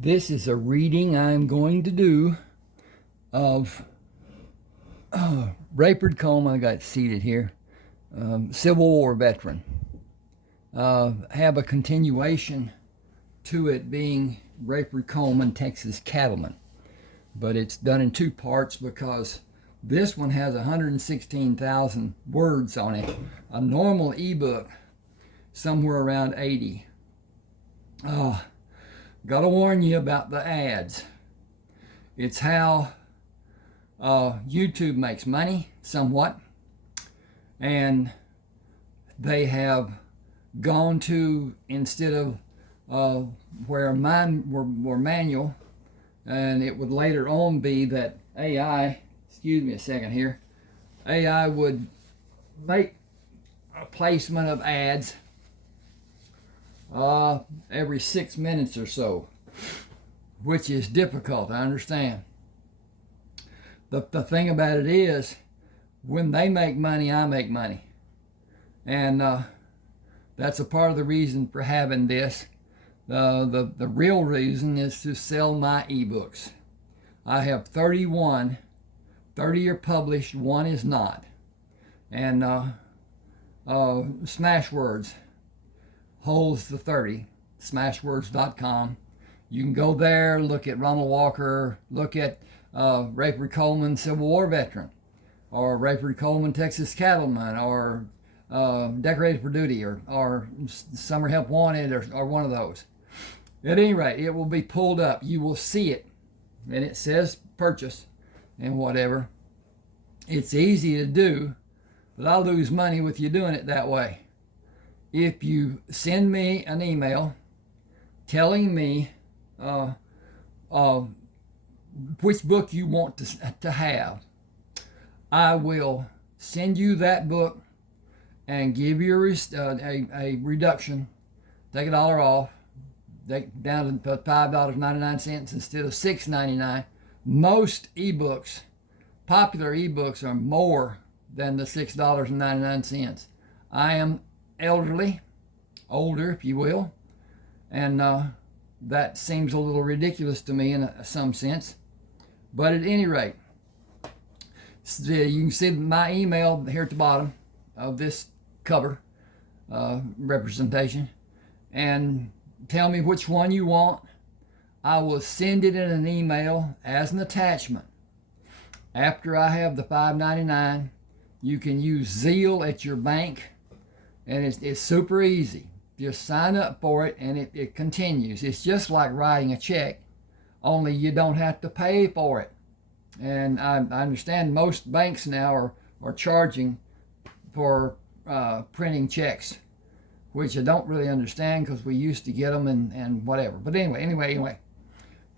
This is a reading I'm going to do of Rayford Coleman. I got it seated here. Civil War veteran. Have a continuation to it being Rayford Coleman, Texas Cattleman. But it's done in two parts because this one has 116,000 words on it. A normal ebook, somewhere around 80. Gotta warn you about the ads. It's how YouTube makes money, somewhat. And they have gone to, instead of where mine were manual, and it would later on be that AI, excuse me a second here, AI would make a placement of ads every 6 minutes or so, which is difficult, I understand. The thing about it is, when they make money, I make money. And that's a part of the reason for having this. The real reason is to sell my eBooks. I have 31. 30 are published, one is not. And Smashwords holds the 30, smashwords.com. You can go there, look at Ronald Walker, look at Rayford Coleman, Civil War veteran, or Rayford Coleman, Texas Cattleman, or Decorated for Duty, or Summer Help Wanted, or one of those. At any rate, it will be pulled up. You will see it, and it says purchase and whatever. It's easy to do, but I'll lose money with you doing it that way. If you send me an email telling me which book you want to have, I will send you that book and give you a reduction, take $1 off, down to $5.99 instead of $6.99. Most ebooks, popular ebooks, are more than the $6.99. I am elderly, older if you will, and that seems a little ridiculous to me in some sense. But at any rate, you can see my email here at the bottom of this cover representation, and tell me which one you want. I will send it in an email as an attachment. After I have the $5.99, you can use Zeal at your bank, and it's super easy. Just sign up for it, and it continues. It's just like writing a check, only you don't have to pay for it. And I understand most banks now are charging for printing checks, which I don't really understand because we used to get them and whatever. But anyway,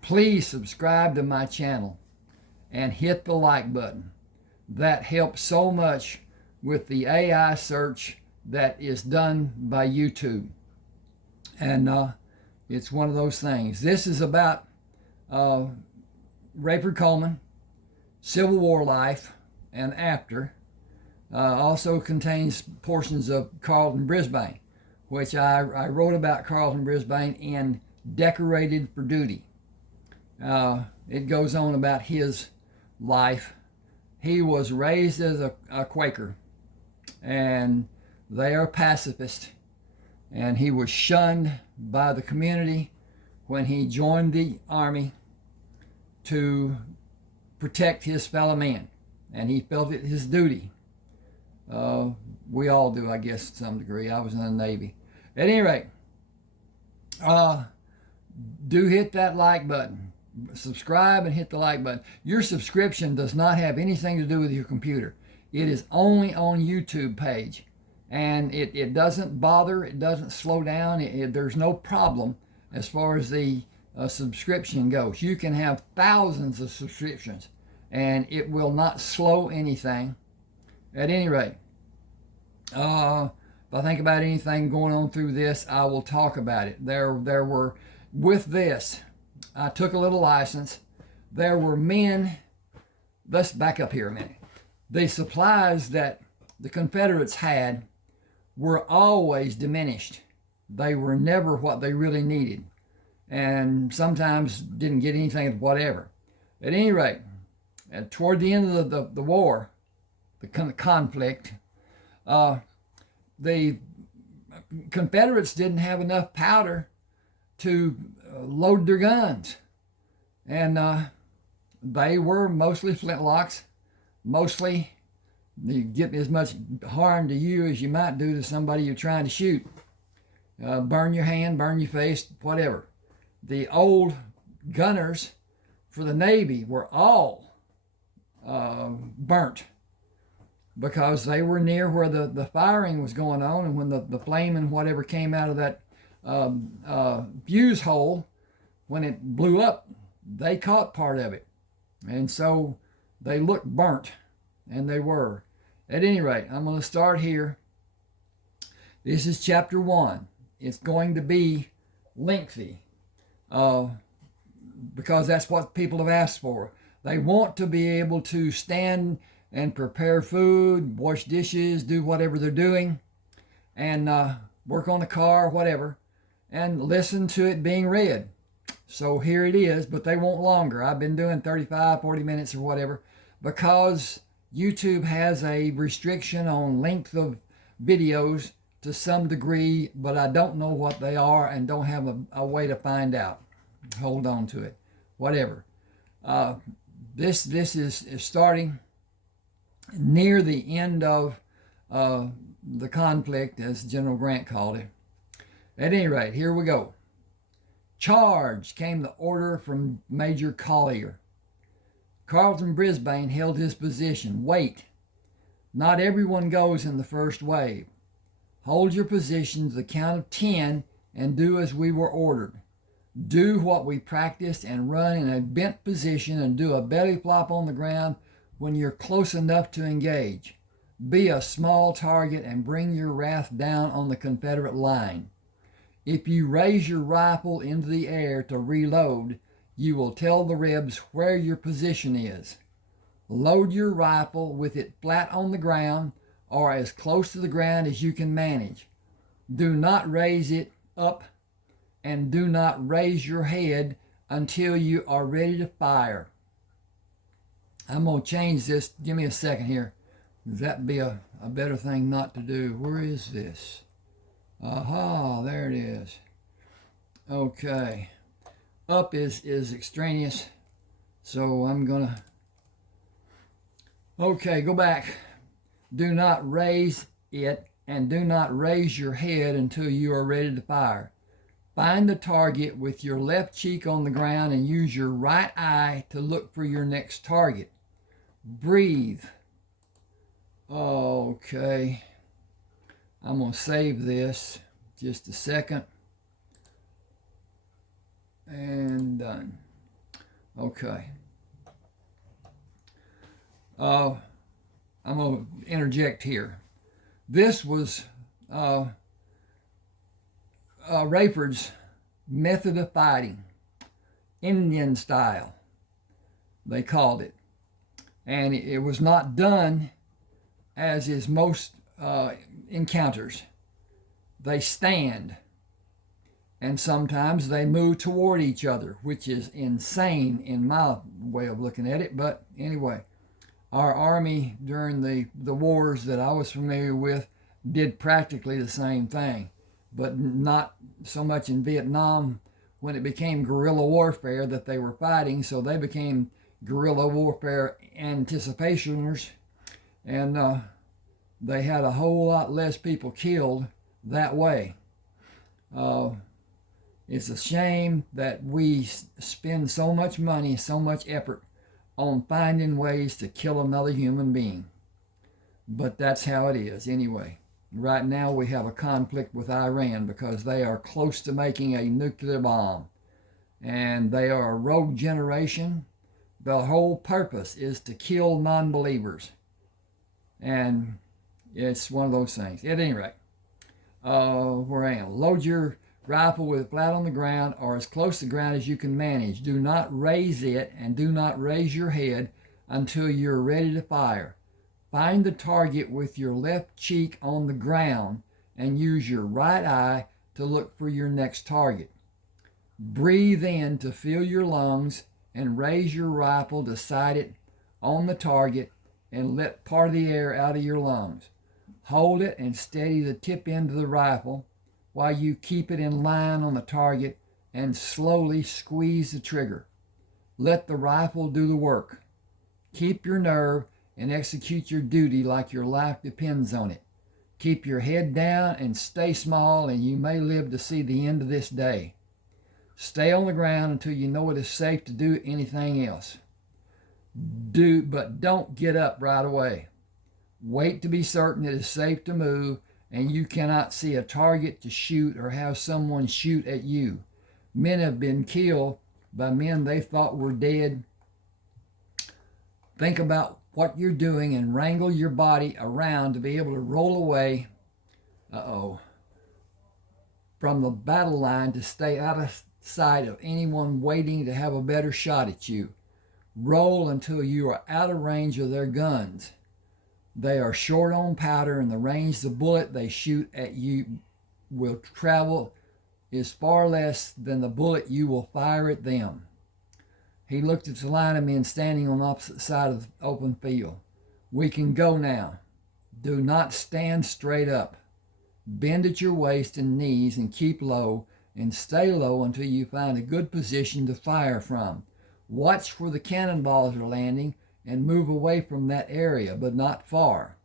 please subscribe to my channel and hit the like button. That helps so much with the AI search that is done by YouTube. And it's one of those things. This is about Rayford Coleman, Civil War life and after. Also contains portions of Carlton Brisbane, which I wrote about Carlton Brisbane in Decorated for Duty. It goes on about his life. He was raised as a Quaker, and they are pacifist, and he was shunned by the community when he joined the army to protect his fellow man, and he felt it his duty. We all do, I guess, to some degree. I was in the Navy. At any rate, do hit that like button. Subscribe and hit the like button. Your subscription does not have anything to do with your computer. It is only on YouTube page. And it doesn't bother, it doesn't slow down, there's no problem as far as the subscription goes. You can have thousands of subscriptions and it will not slow anything. At any rate, if I think about anything going on through this, I will talk about it. There were, with this, I took a little license. There were men, let's back up here a minute. The supplies that the Confederates had were always diminished. They were never what they really needed. and sometimes didn't get anything, whatever. At any rate, toward the end of the war, the conflict, the Confederates didn't have enough powder to load their guns. And they were mostly flintlocks, mostly you get as much harm to you as you might do to somebody you're trying to shoot. Burn your hand, burn your face, whatever. The old gunners for the Navy were all burnt because they were near where the firing was going on, and when the flame and whatever came out of that fuse hole, when it blew up, they caught part of it. And so they looked burnt, and they were. At any rate, I'm going to start here. This is chapter 1. It's going to be lengthy because that's what people have asked for. They want to be able to stand and prepare food, wash dishes, do whatever they're doing, and work on the car, whatever, and listen to it being read. So here it is, but they want longer. I've been doing 35, 40 minutes or whatever because YouTube has a restriction on length of videos to some degree, but I don't know what they are and don't have a way to find out. Hold on to it. Whatever. This is starting near the end of the conflict, as General Grant called it. At any rate, here we go. Charge, came the order from Major Collier. Carlton Brisbane held his position. Wait. Not everyone goes in the first wave. Hold your position to the count of 10 and do as we were ordered. Do what we practiced and run in a bent position and do a belly flop on the ground when you're close enough to engage. Be a small target and bring your wrath down on the Confederate line. If you raise your rifle into the air to reload, you will tell the Rebs where your position is. Load your rifle with it flat on the ground or as close to the ground as you can manage. Do not raise it up and do not raise your head until you are ready to fire. I'm going to change this. Give me a second here. That'd be a better thing not to do. Where is this? Aha, there it is. Okay. Up is extraneous. So I'm going to... Okay, go back. Do not raise it and do not raise your head until you are ready to fire. Find the target with your left cheek on the ground and use your right eye to look for your next target. Breathe. Okay. I'm going to save this. Just a second. And done. Okay. I'm going to interject here. This was Rayford's method of fighting. Indian style, they called it. And it was not done as is most encounters. They stand, and sometimes they move toward each other, which is insane in my way of looking at it. But anyway, our army during the wars that I was familiar with did practically the same thing, but not so much in Vietnam when it became guerrilla warfare that they were fighting, so they became guerrilla warfare anticipationers, and they had a whole lot less people killed that way. It's a shame that we spend so much money, so much effort on finding ways to kill another human being. But that's how it is anyway. Right now we have a conflict with Iran because they are close to making a nuclear bomb. And they are a rogue generation. The whole purpose is to kill non-believers. And it's one of those things. At any rate, where I am. Load your rifle with it flat on the ground or as close to the ground as you can manage. Do not raise it and do not raise your head until you're ready to fire. Find the target with your left cheek on the ground and use your right eye to look for your next target. Breathe in to fill your lungs and raise your rifle to sight it on the target and let part of the air out of your lungs. Hold it and steady the tip end of the rifle while you keep it in line on the target and slowly squeeze the trigger. Let the rifle do the work. Keep your nerve and execute your duty like your life depends on it. Keep your head down and stay small, and you may live to see the end of this day. Stay on the ground until you know it is safe to do anything else. But don't get up right away. Wait to be certain it is safe to move and you cannot see a target to shoot or have someone shoot at you. Men have been killed by men they thought were dead. Think about what you're doing and wrangle your body around to be able to roll away from the battle line to stay out of sight of anyone waiting to have a better shot at you. Roll until you are out of range of their guns. They are short on powder, and the range the bullet they shoot at you will travel is far less than the bullet you will fire at them. He looked at the line of men standing on the opposite side of the open field. We can go now. Do not stand straight up. Bend at your waist and knees and keep low, and stay low until you find a good position to fire from. Watch where the cannonballs are landing and move away from that area, but not far.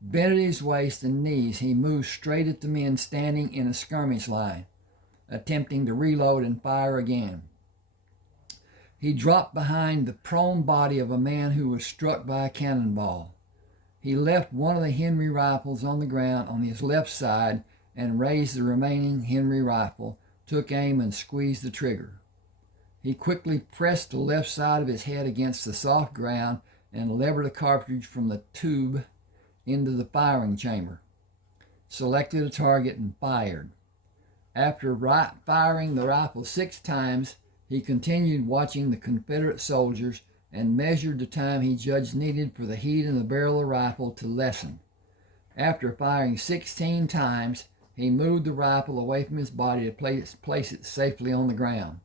Bent at his waist and knees, he moved straight at the men standing in a skirmish line, attempting to reload and fire again. He dropped behind the prone body of a man who was struck by a cannonball. He left one of the Henry rifles on the ground on his left side and raised the remaining Henry rifle, took aim and squeezed the trigger. He quickly pressed the left side of his head against the soft ground and levered a cartridge from the tube into the firing chamber, selected a target and fired. After firing the rifle 6 times, he continued watching the Confederate soldiers and measured the time he judged needed for the heat in the barrel of the rifle to lessen. After firing 16 times, he moved the rifle away from his body to place it safely on the ground.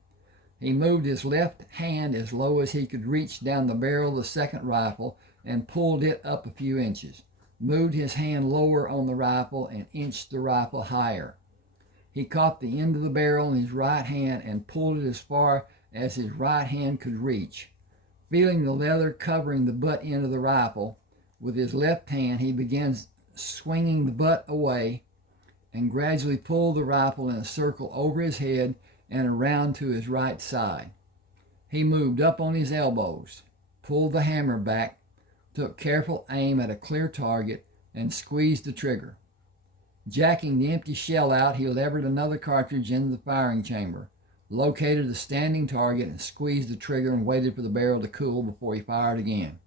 He moved his left hand as low as he could reach down the barrel of the second rifle and pulled it up a few inches. Moved his hand lower on the rifle and inched the rifle higher. He caught the end of the barrel in his right hand and pulled it as far as his right hand could reach. Feeling the leather covering the butt end of the rifle, with his left hand he began swinging the butt away and gradually pulled the rifle in a circle over his head and around to his right side. He moved up on his elbows, pulled the hammer back, took careful aim at a clear target, and squeezed the trigger. Jacking the empty shell out, he levered another cartridge into the firing chamber, located a standing target, and squeezed the trigger and waited for the barrel to cool before he fired again.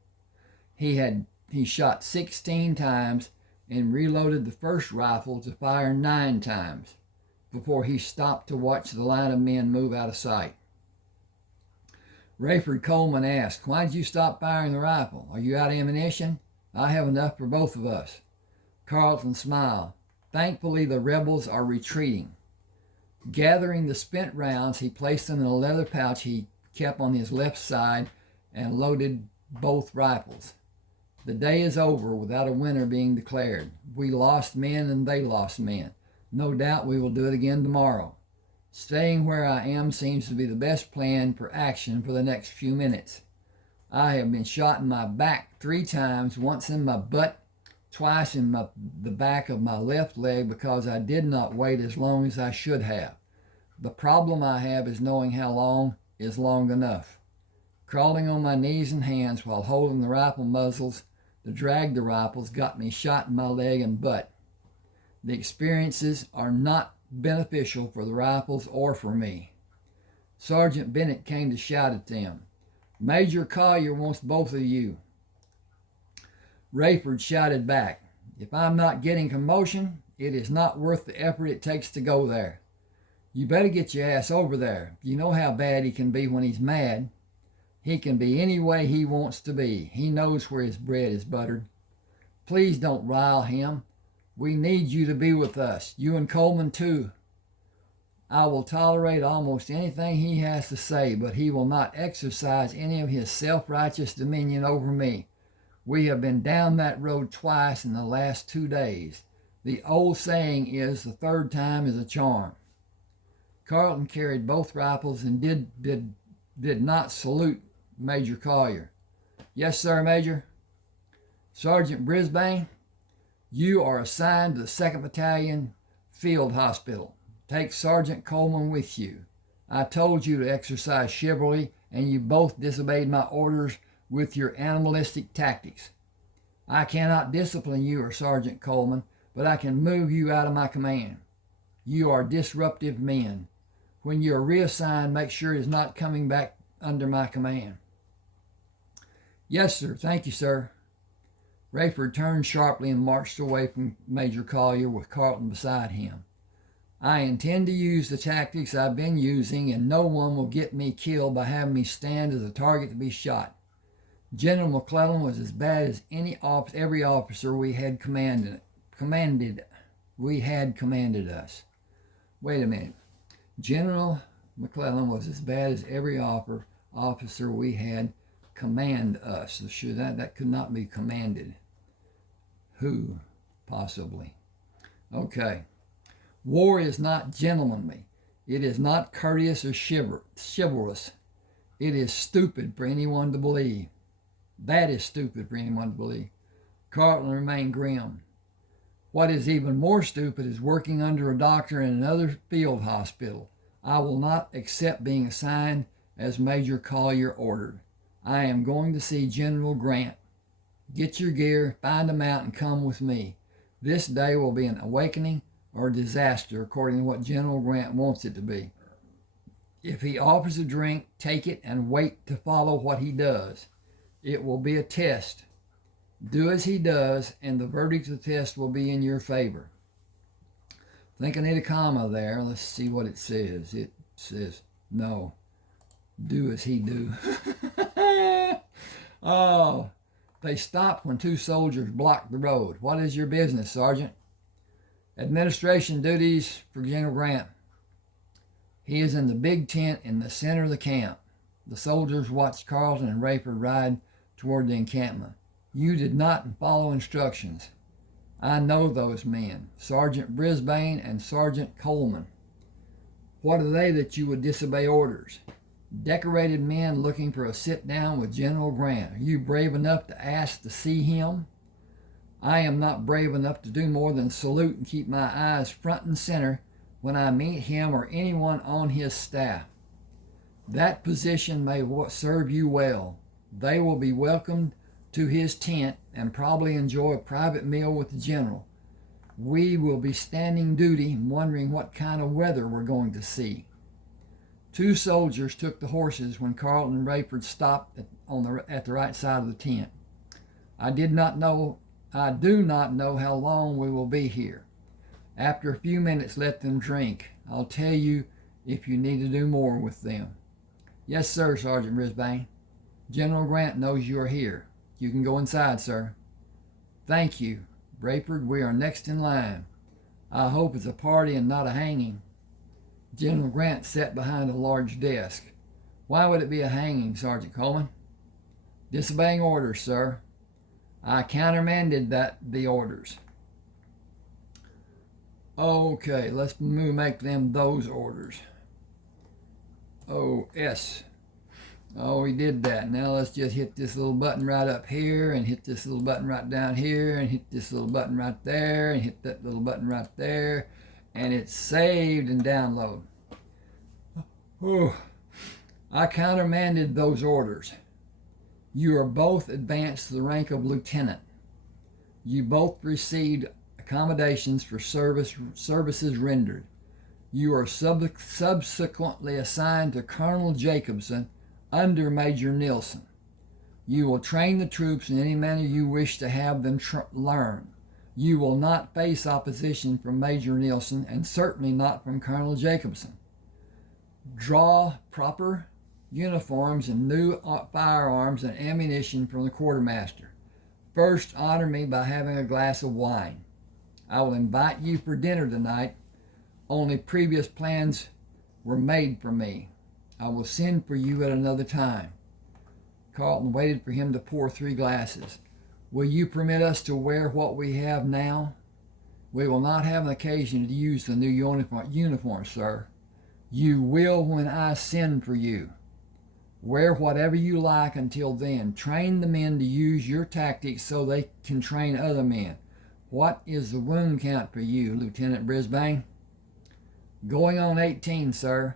He shot 16 times and reloaded the first rifle to fire 9 times before he stopped to watch the line of men move out of sight. Rayford Coleman asked, "Why did you stop firing the rifle? Are you out of ammunition?" "I have enough for both of us." Carlton smiled. "Thankfully, the rebels are retreating." Gathering the spent rounds, he placed them in a leather pouch he kept on his left side and loaded both rifles. The day is over without a winner being declared. We lost men and they lost men. No doubt we will do it again tomorrow. Staying where I am seems to be the best plan for action for the next few minutes. I have been shot in my back 3 times, once in my butt, twice in the back of my left leg because I did not wait as long as I should have. The problem I have is knowing how long is long enough. Crawling on my knees and hands while holding the rifle muzzles to drag the rifles got me shot in my leg and butt. The experiences are not beneficial for the rifles or for me. Sergeant Bennett came to shout at them. "Major Collier wants both of you." Rayford shouted back, "If I'm not getting commotion, it is not worth the effort it takes to go there. You better get your ass over there. You know how bad he can be when he's mad. He can be any way he wants to be. He knows where his bread is buttered. Please don't rile him. We need you to be with us. You and Coleman too." I will tolerate almost anything he has to say, but he will not exercise any of his self-righteous dominion over me. We have been down that road twice in the last 2 days. The old saying is, the third time is a charm. Carlton carried both rifles and did not salute Major Collier. Yes, sir, Major. Sergeant Brisbane, you are assigned to the 2nd Battalion Field Hospital. Take Sergeant Coleman with you. I told you to exercise chivalry, and you both disobeyed my orders with your animalistic tactics. I cannot discipline you or Sergeant Coleman, but I can move you out of my command. You are disruptive men. When you are reassigned, make sure it is not coming back under my command. Yes, sir. Thank you, sir. Rayford turned sharply and marched away from Major Collier with Carlton beside him. I intend to use the tactics I've been using, and no one will get me killed by having me stand as a target to be shot. General McClellan was as bad as every officer we had commanded us. Wait a minute. General McClellan was as bad as every officer we had command us. So sure, that could not be commanded. Who? Possibly. Okay. War is not gentlemanly. It is not courteous or chivalrous. It is stupid for anyone to believe. That is stupid for anyone to believe. Carlton remained grim. What is even more stupid is working under a doctor in another field hospital. I will not accept being assigned as Major Collier ordered. I am going to see General Grant. Get your gear, find him out, and come with me. This day will be an awakening or disaster according to what General Grant wants it to be. If he offers a drink, take it and wait to follow what he does. It will be a test. Do as he does, and the verdict of the test will be in your favor. I think I need a comma there. Let's see what it says. It says, no, do as he do. Oh, they stopped when 2 soldiers blocked the road. What is your business, Sergeant? Administration duties for General Grant. He is in the big tent in the center of the camp. The soldiers watched Carlton and Rayford ride toward the encampment. You did not follow instructions. I know those men, Sergeant Brisbane and Sergeant Coleman. What are they that you would disobey orders? Decorated men looking for a sit-down with General Grant. Are you brave enough to ask to see him? I am not brave enough to do more than salute and keep my eyes front and center when I meet him or anyone on his staff. That position may serve you well. They will be welcomed to his tent and probably enjoy a private meal with the general. We will be standing duty and wondering what kind of weather we're going to see. 2 soldiers took the horses when Carlton and Rayford stopped at the right side of the tent. I do not know how long we will be here. After a few minutes, let them drink. I'll tell you if you need to do more with them. Yes, sir, Sergeant Brisbane. General Grant knows you are here. You can go inside, sir. Thank you. Rayford, we are next in line. I hope it's a party and not a hanging. General Grant sat behind a large desk. Why would it be a hanging, Sergeant Coleman? Disobeying orders, sir. I countermanded the orders. Okay, let's make them those orders. Oh, S. Oh, we did that. Now let's just hit this little button right up here and hit this little button right down here and hit this little button right there and hit that little button right there. And it's saved and download. Oh, I countermanded those orders. You are both advanced to the rank of lieutenant. You both received accommodations for services rendered. You are subsequently assigned to Colonel Jacobson under Major Nilsson. You will train the troops in any manner you wish to have them learn. You will not face opposition from Major Nilsson and certainly not from Colonel Jacobson. Draw proper uniforms and new firearms and ammunition from the quartermaster. First, honor me by having a glass of wine. I will invite you for dinner tonight. Only previous plans were made for me. I will send for you at another time." Carlton waited for him to pour 3 glasses. "Will you permit us to wear what we have now?" "We will not have an occasion to use the new uniform, sir." "You will when I send for you. Wear whatever you like until then. Train the men to use your tactics so they can train other men. What is the wound count for you, Lieutenant Brisbane?" "Going on 18, sir."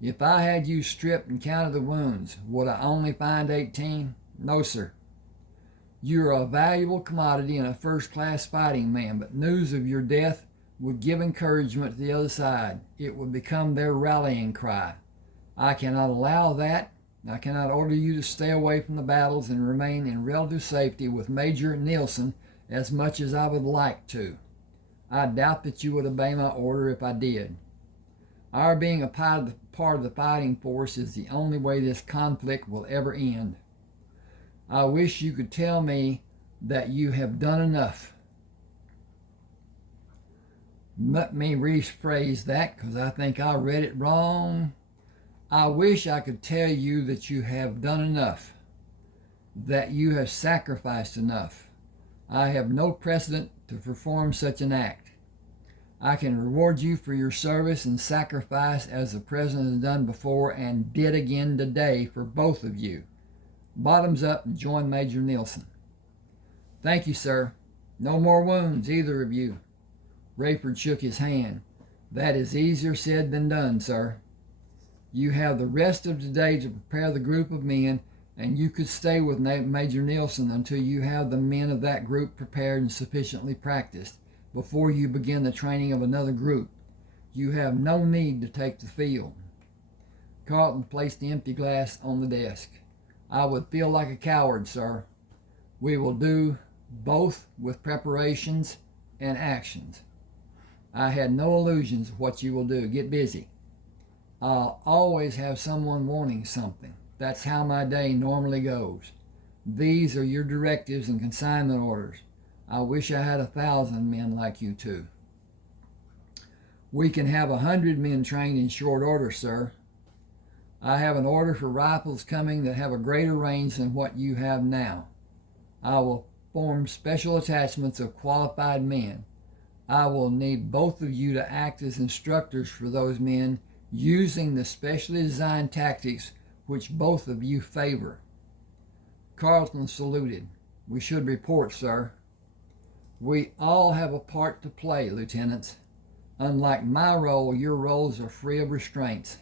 "If I had you stripped and counted the wounds, would I only find 18? "No, sir." "You are a valuable commodity and a first-class fighting man, but news of your death would give encouragement to the other side. It would become their rallying cry. I cannot allow that. I cannot order you to stay away from the battles and remain in relative safety with Major Nielsen as much as I would like to. I doubt that you would obey my order if I did. Our being a part of the fighting force is the only way this conflict will ever end. I wish you could tell me that you have done enough." Let me rephrase that because I think I read it wrong. "I wish I could tell you that you have done enough, that you have sacrificed enough. I have no precedent to perform such an act. I can reward you for your service and sacrifice as the President has done before and did again today for both of you. Bottoms up and join Major Nielsen." "Thank you, sir. No more wounds, either of you." Rayford shook his hand. "That is easier said than done, sir. You have the rest of today to prepare the group of men, and you could stay with Major Nielsen until you have the men of that group prepared and sufficiently practiced before you begin the training of another group. You have no need to take the field." Carlton placed the empty glass on the desk. "I would feel like a coward, sir. We will do both with preparations and actions. I had no illusions of what you will do. Get busy. I'll always have someone wanting something. That's how my day normally goes. These are your directives and consignment orders. I wish I had 1,000 men like you two." "We can have 100 men trained in short order, sir. I have an order for rifles coming that have a greater range than what you have now. I will form special attachments of qualified men. I will need both of you to act as instructors for those men using the specially designed tactics which both of you favor." Carlton saluted. "We should report, sir." "We all have a part to play, lieutenants. Unlike my role, your roles are free of restraints."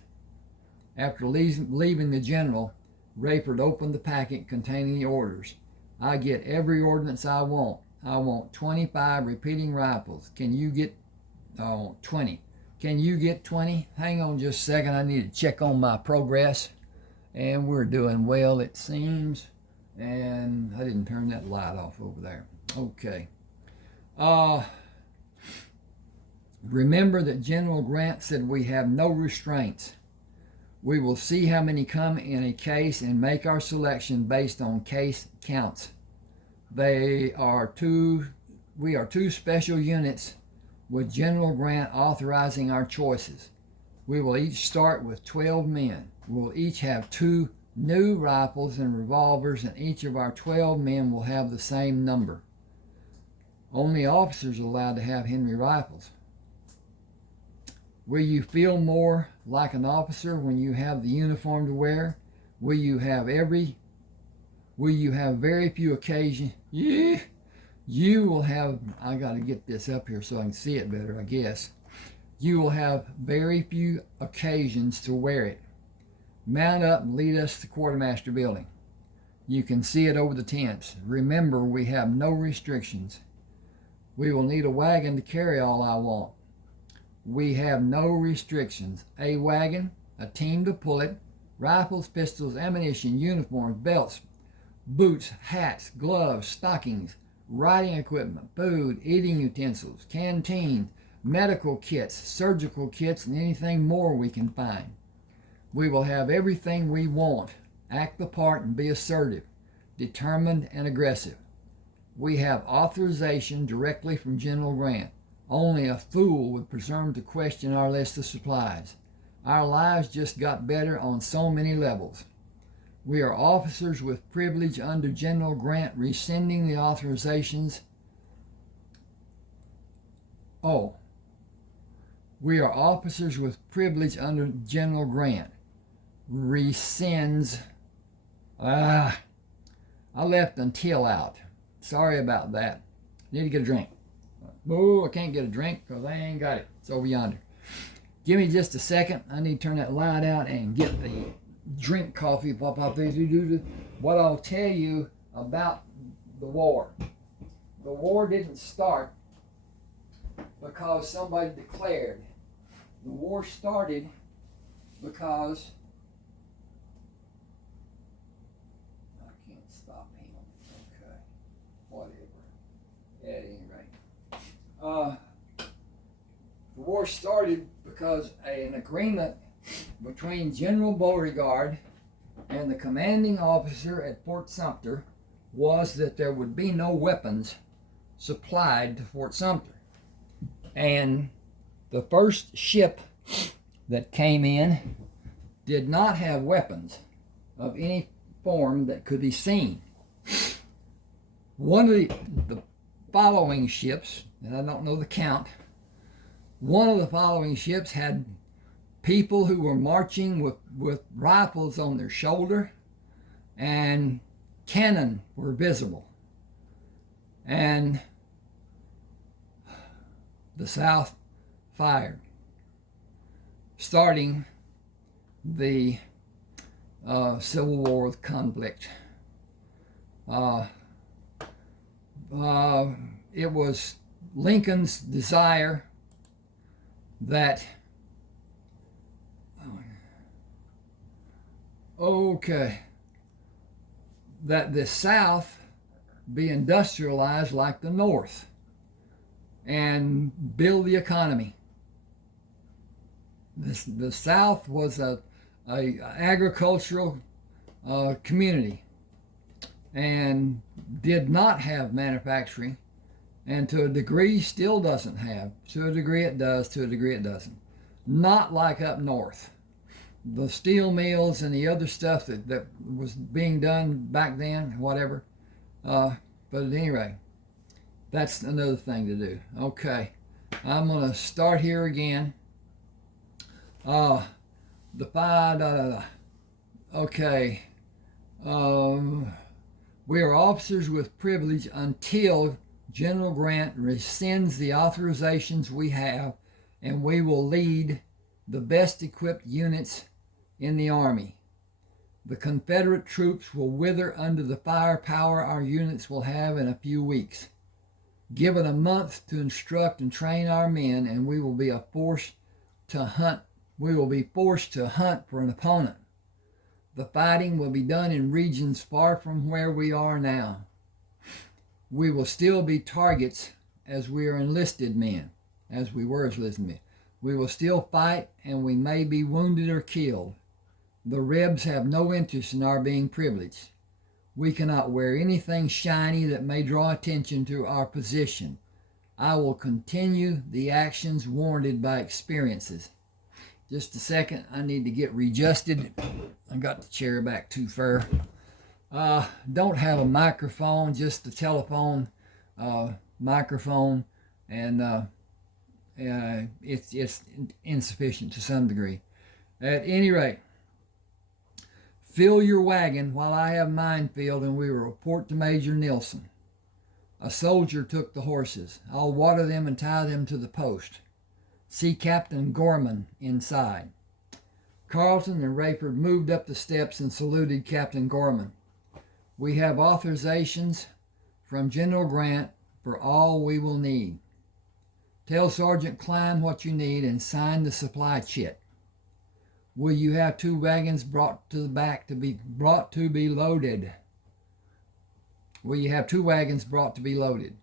After leaving the general, Rayford opened the packet containing the orders. "I get every ordnance I want. I want 25 repeating rifles. Can you get 20? Can you get 20? Hang on just a second. I need to check on my progress." And we're doing well, it seems. And I didn't turn that light off over there. Okay. Remember that General Grant said we have no restraints. We will see how many come in a case and make our selection based on case counts. We are two special units with General Grant authorizing our choices. We will each start with 12 men. We'll each have 2 new rifles and revolvers, and each of our 12 men will have the same number. Only officers are allowed to have Henry rifles. Will you feel more like an officer when you have the uniform to wear? Will you have very few occasions? You will have, I got to get this up here so I can see it better, I guess. You will have very few occasions to wear it. Mount up and lead us to the quartermaster building. You can see it over the tents. Remember, we have no restrictions. We will need a wagon to carry all I want. We have no restrictions. A wagon, a team to pull it, rifles, pistols, ammunition, uniforms, belts, boots, hats, gloves, stockings, riding equipment, food, eating utensils, canteens, medical kits, surgical kits, and anything more we can find. We will have everything we want. Act the part and be assertive, determined, and aggressive. We have authorization directly from General Grant. Only a fool would presume to question our list of supplies. Our lives just got better on so many levels. We are officers with privilege under General Grant rescinding the authorizations. We are officers with privilege under General Grant. Rescinds. I left until out. Sorry about that. Need to get a drink. Oh, I can't get a drink because I ain't got it. It's over yonder. Give me just a second. I need to turn that light out and get the drink coffee. What I'll tell you about the war. The war didn't start because somebody declared. The war started because I can't stop him. Okay, whatever. At any rate, the war started because an agreement between General Beauregard and the commanding officer at Fort Sumter was that there would be no weapons supplied to Fort Sumter. And the first ship that came in did not have weapons of any form that could be seen. One of the following ships, and I don't know the count, one of the following ships had people who were marching with rifles on their shoulder, and cannon were visible. And the South fired, starting the Civil War conflict. It was Lincoln's desire that that the South be industrialized like the North and build the economy. The South was a agricultural community and did not have manufacturing, and to a degree still doesn't have. To a degree it does, to a degree it doesn't. Not like up north. The steel mills and the other stuff that was being done back then, whatever. But at any rate, that's another thing to do. Okay, I'm going to start here again. Okay. We are officers with privilege until General Grant rescinds the authorizations we have, and we will lead the best equipped units in the Army. The Confederate troops will wither under the firepower our units will have in a few weeks. Given a month to instruct and train our men, and we will be forced to hunt for an opponent. The fighting will be done in regions far from where we are now. We will still be targets as we are enlisted men, as we were enlisted men. We will still fight, and we may be wounded or killed. The Rebs have no interest in our being privileged. We cannot wear anything shiny that may draw attention to our position. I will continue the actions warranted by experiences. Just a second, I need to get readjusted. I got the chair back too far. Don't have a microphone, just a telephone microphone, and it's insufficient to some degree. At any rate, fill your wagon while I have mine filled, and we will report to Major Nilsson. A soldier took the horses. I'll water them and tie them to the post. See Captain Gorman inside. Carlton and Rayford moved up the steps and saluted Captain Gorman. We have authorizations from General Grant for all we will need. Tell Sergeant Klein what you need and sign the supply chit. Will you have 2 wagons brought to the back to be loaded? Will you have 2 wagons brought to be loaded?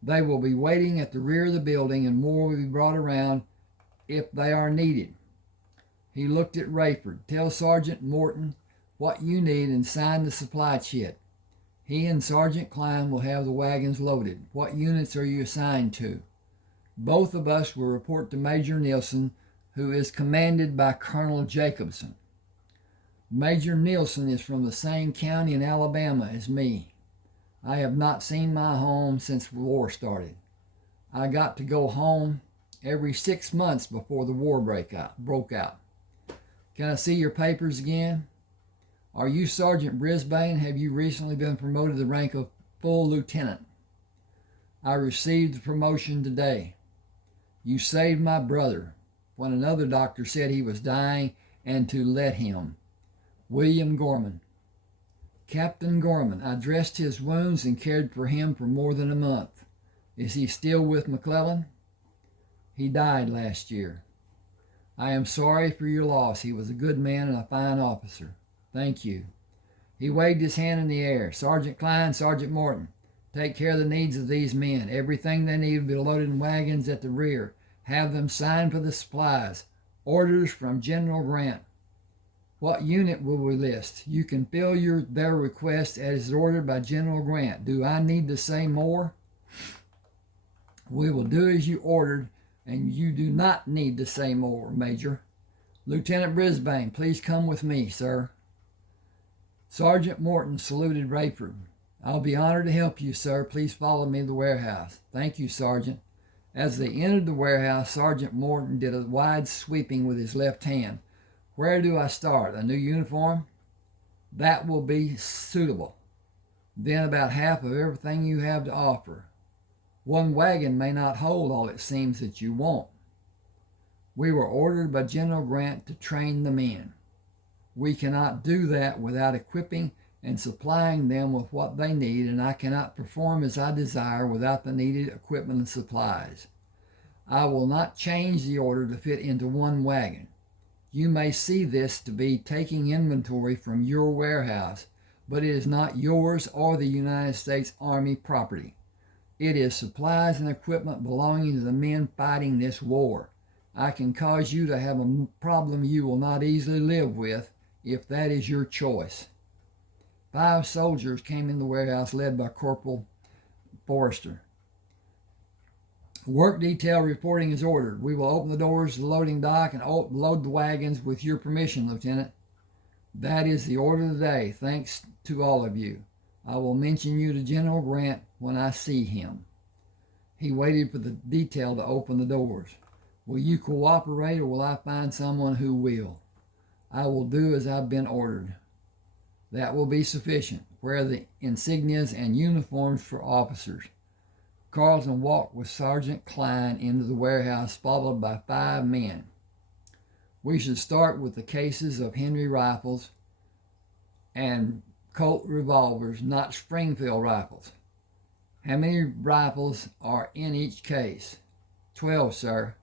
They will be waiting at the rear of the building, and more will be brought around if they are needed. He looked at Rayford. Tell Sergeant Morton what you need and sign the supply chit. He and Sergeant Klein will have the wagons loaded. What units are you assigned to? Both of us will report to Major Nilsson, who is commanded by Colonel Jacobson. Major Nielsen is from the same county in Alabama as me. I have not seen my home since the war started. I got to go home every 6 months before the war broke out. Can I see your papers again? Are you Sergeant Brisbane? Have you recently been promoted to the rank of full lieutenant? I received the promotion today. You saved my brother when another doctor said he was dying and to let him. William Gorman. Captain Gorman, I dressed his wounds and cared for him for more than a month. Is he still with McClellan? He died last year. I am sorry for your loss. He was a good man and a fine officer. Thank you. He waved his hand in the air. Sergeant Klein, Sergeant Morton, take care of the needs of these men. Everything they need will be loaded in wagons at the rear. Have them sign for the supplies. Orders from General Grant. What unit will we list? You can fill their request as ordered by General Grant. Do I need to say more? We will do as you ordered, and you do not need to say more, Major. Lieutenant Brisbane, please come with me, sir. Sergeant Morton saluted Rayford. I'll be honored to help you, sir. Please follow me to the warehouse. Thank you, Sergeant. As they entered the warehouse, Sergeant Morton did a wide sweeping with his left hand. Where do I start? A new uniform? That will be suitable. Then about half of everything you have to offer. One wagon may not hold all it seems that you want. We were ordered by General Grant to train the men. We cannot do that without equipping and supplying them with what they need, and I cannot perform as I desire without the needed equipment and supplies. I will not change the order to fit into one wagon. You may see this to be taking inventory from your warehouse, but it is not yours or the United States Army property. It is supplies and equipment belonging to the men fighting this war. I can cause you to have a problem you will not easily live with if that is your choice. 5 soldiers came in the warehouse led by Corporal Forrester. Work detail reporting is ordered. We will open the doors to the loading dock and load the wagons with your permission, Lieutenant. That is the order of the day. Thanks to all of you. I will mention you to General Grant when I see him. He waited for the detail to open the doors. Will you cooperate, or will I find someone who will? I will do as I've been ordered. That will be sufficient. Wear the insignias and uniforms for officers. Carlton walked with Sergeant Klein into the warehouse, followed by 5 men. We should start with the cases of Henry rifles and Colt revolvers, not Springfield rifles. How many rifles are in each case? 12, sir.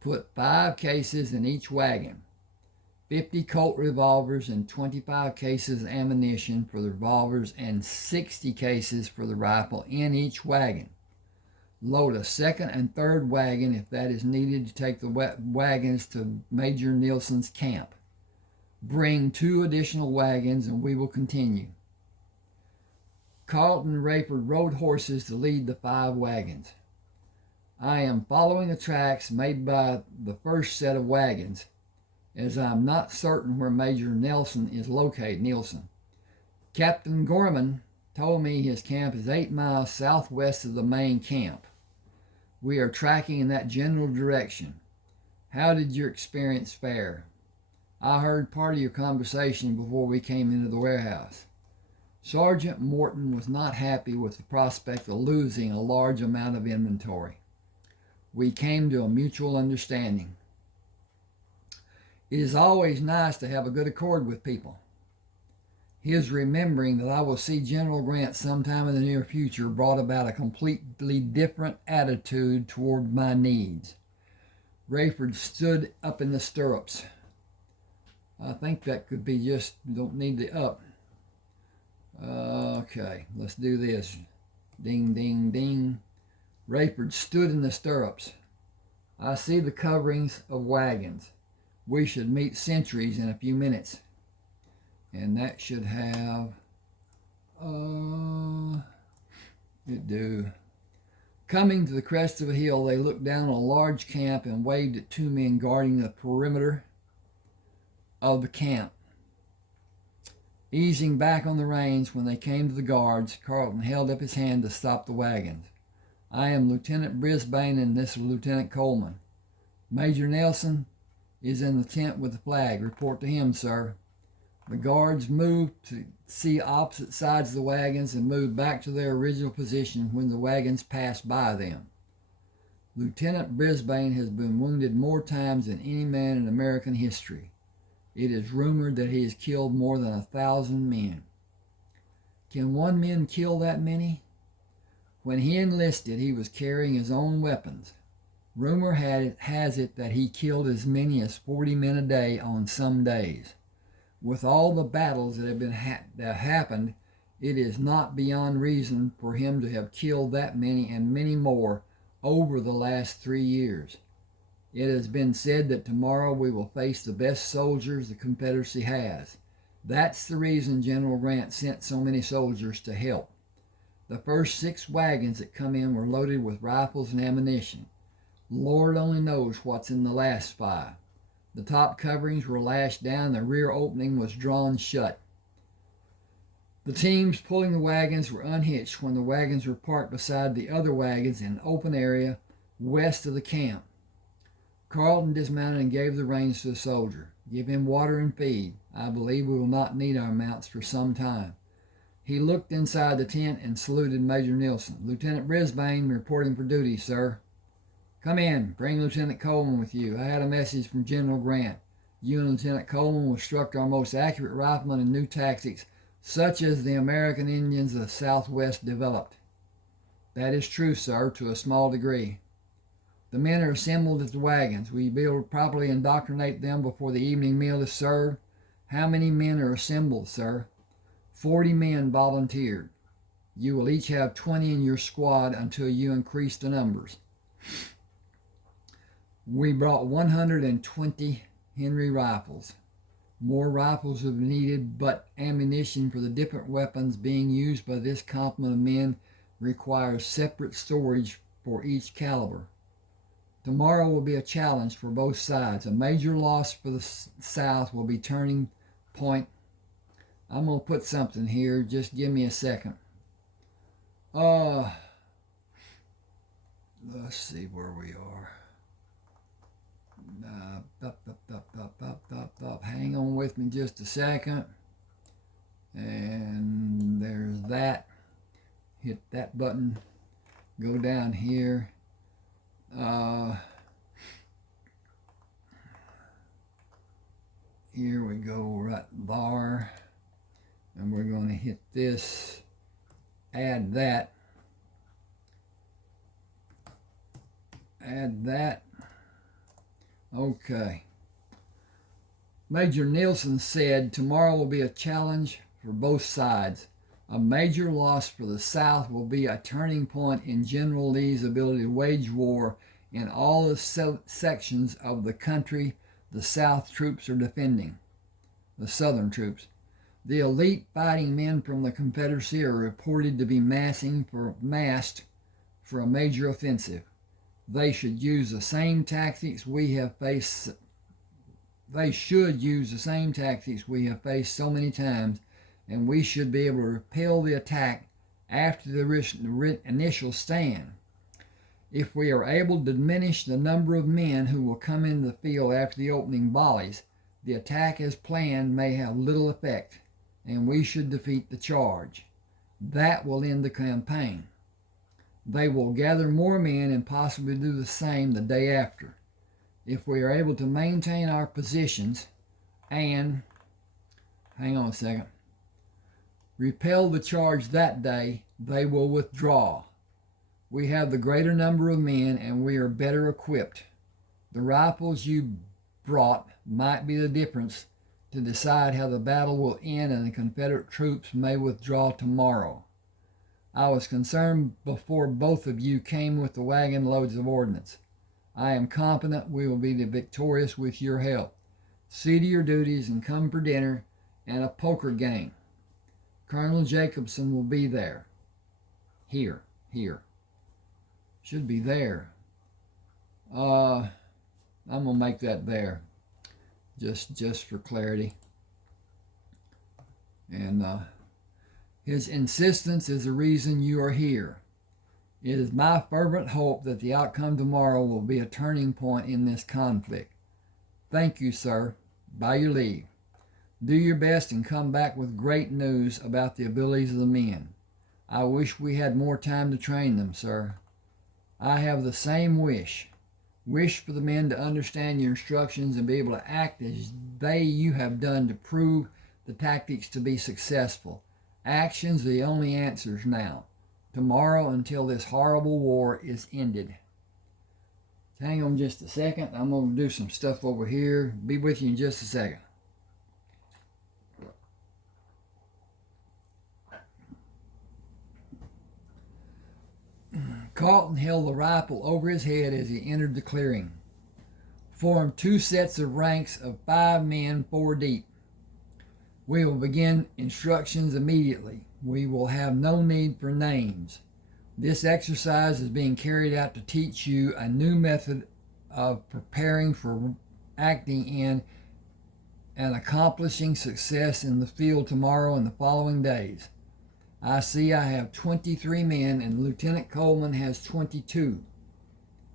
Put 5 cases in each wagon. 50 Colt revolvers and 25 cases of ammunition for the revolvers and 60 cases for the rifle in each wagon. Load a second and third wagon if that is needed to take the wagons to Major Nielsen's camp. Bring 2 additional wagons and we will continue. Carlton and Rayford rode horses to lead the 5 wagons. I am following the tracks made by the first set of wagons, as I am not certain where Major Nielsen is located. Captain Gorman told me his camp is 8 miles southwest of the main camp. We are tracking in that general direction. How did your experience fare? I heard part of your conversation before we came into the warehouse. Sergeant Morton was not happy with the prospect of losing a large amount of inventory. We came to a mutual understanding. It is always nice to have a good accord with people. His remembering that I will see General Grant sometime in the near future brought about a completely different attitude toward my needs. Rayford stood up in the stirrups. I think that could be just, don't need the up. Okay, let's do this. Ding, ding, ding. Rayford stood in the stirrups. I see the coverings of wagons. We should meet sentries in a few minutes. And that should have, Coming to the crest of a hill, they looked down on a large camp and waved at two men guarding the perimeter of the camp. Easing back on the reins when they came to the guards, Carlton held up his hand to stop the wagons. "I am Lieutenant Brisbane, and this is Lieutenant Coleman. Major Nelson is in the tent with the flag. Report to him, sir." The guards moved to see opposite sides of the wagons and moved back to their original position when the wagons passed by them. "Lieutenant Brisbane has been wounded more times than any man in American history. It is rumored that he has killed more than 1,000 men." Can one man kill that many? When he enlisted, he was carrying his own weapons. Rumor has it that he killed as many as 40 men a day on some days. With all the battles that have happened, it is not beyond reason for him to have killed that many and many more over the last 3 years. It has been said that tomorrow we will face the best soldiers the Confederacy has. That's the reason General Grant sent so many soldiers to help. The first 6 wagons that come in were loaded with rifles and ammunition. Lord only knows what's in the last 5. The top coverings were lashed down, the rear opening was drawn shut. The teams pulling the wagons were unhitched when the wagons were parked beside the other wagons in an open area west of the camp. Carlton dismounted and gave the reins to the soldier. "Give him water and feed. I believe we will not need our mounts for some time." He looked inside the tent and saluted Major Nelson. "Lieutenant Brisbane reporting for duty, sir." "Come in. Bring Lieutenant Coleman with you. I had a message from General Grant. You and Lieutenant Coleman will instruct our most accurate riflemen in new tactics, such as the American Indians of the Southwest developed." "That is true, sir, to a small degree." "The men are assembled at the wagons. Will you be able to properly indoctrinate them before the evening meal is served?" "How many men are assembled, sir?" 40 men volunteered. You will each have 20 in your squad until you increase the numbers. We brought 120 Henry rifles. More rifles will be needed, but ammunition for the different weapons being used by this complement of men requires separate storage for each caliber. Tomorrow will be a challenge for both sides. A major loss for the South will be turning point. I'm going to put something here. Just give me a second. Let's see where we are. Hang on with me just a second. And there's that. Hit that button. Go down here. Here we go, right there. And we're going to hit this. Add that. Add that. Okay. Major Nelson said tomorrow will be a challenge for both sides. A major loss for the South will be a turning point in General Lee's ability to wage war in all the sections of the country the South troops are defending, the Southern troops. The elite fighting men from the Confederacy are reported to be massed for a major offensive. They should use the same tactics we have faced. They should use the same tactics we have faced so many times, and we should be able to repel the attack after the initial stand. If we are able to diminish the number of men who will come into the field after the opening volleys, the attack as planned may have little effect, and we should defeat the charge. That will end the campaign. They will gather more men and possibly do the same the day after. If we are able to maintain our positions and, hang on a second, repel the charge that day, they will withdraw. We have the greater number of men and we are better equipped. The rifles you brought might be the difference to decide how the battle will end, and the Confederate troops may withdraw tomorrow. I was concerned before both of you came with the wagon loads of ordnance. I am confident we will be victorious with your help. See to your duties and come for dinner and a poker game. Colonel Jacobson will be there. Here. Should be there. I'm gonna make that there, just for clarity. And his insistence is the reason you are here. It is my fervent hope that the outcome tomorrow will be a turning point in this conflict. Thank you, sir. By your leave. Do your best and come back with great news about the abilities of the men. I wish we had more time to train them, sir. I have the same wish. Wish for the men to understand your instructions and be able to act as you have done to prove the tactics to be successful. Actions are the only answers now. Tomorrow until this horrible war is ended. Hang on just a second. I'm going to do some stuff over here. Be with you in just a second. Carlton held the rifle over his head as he entered the clearing. Formed 2 sets of ranks of 5 men, 4 deep. We will begin instructions immediately. We will have no need for names. This exercise is being carried out to teach you a new method of preparing for acting in and accomplishing success in the field tomorrow and the following days. I see I have 23 men and Lieutenant Coleman has 22.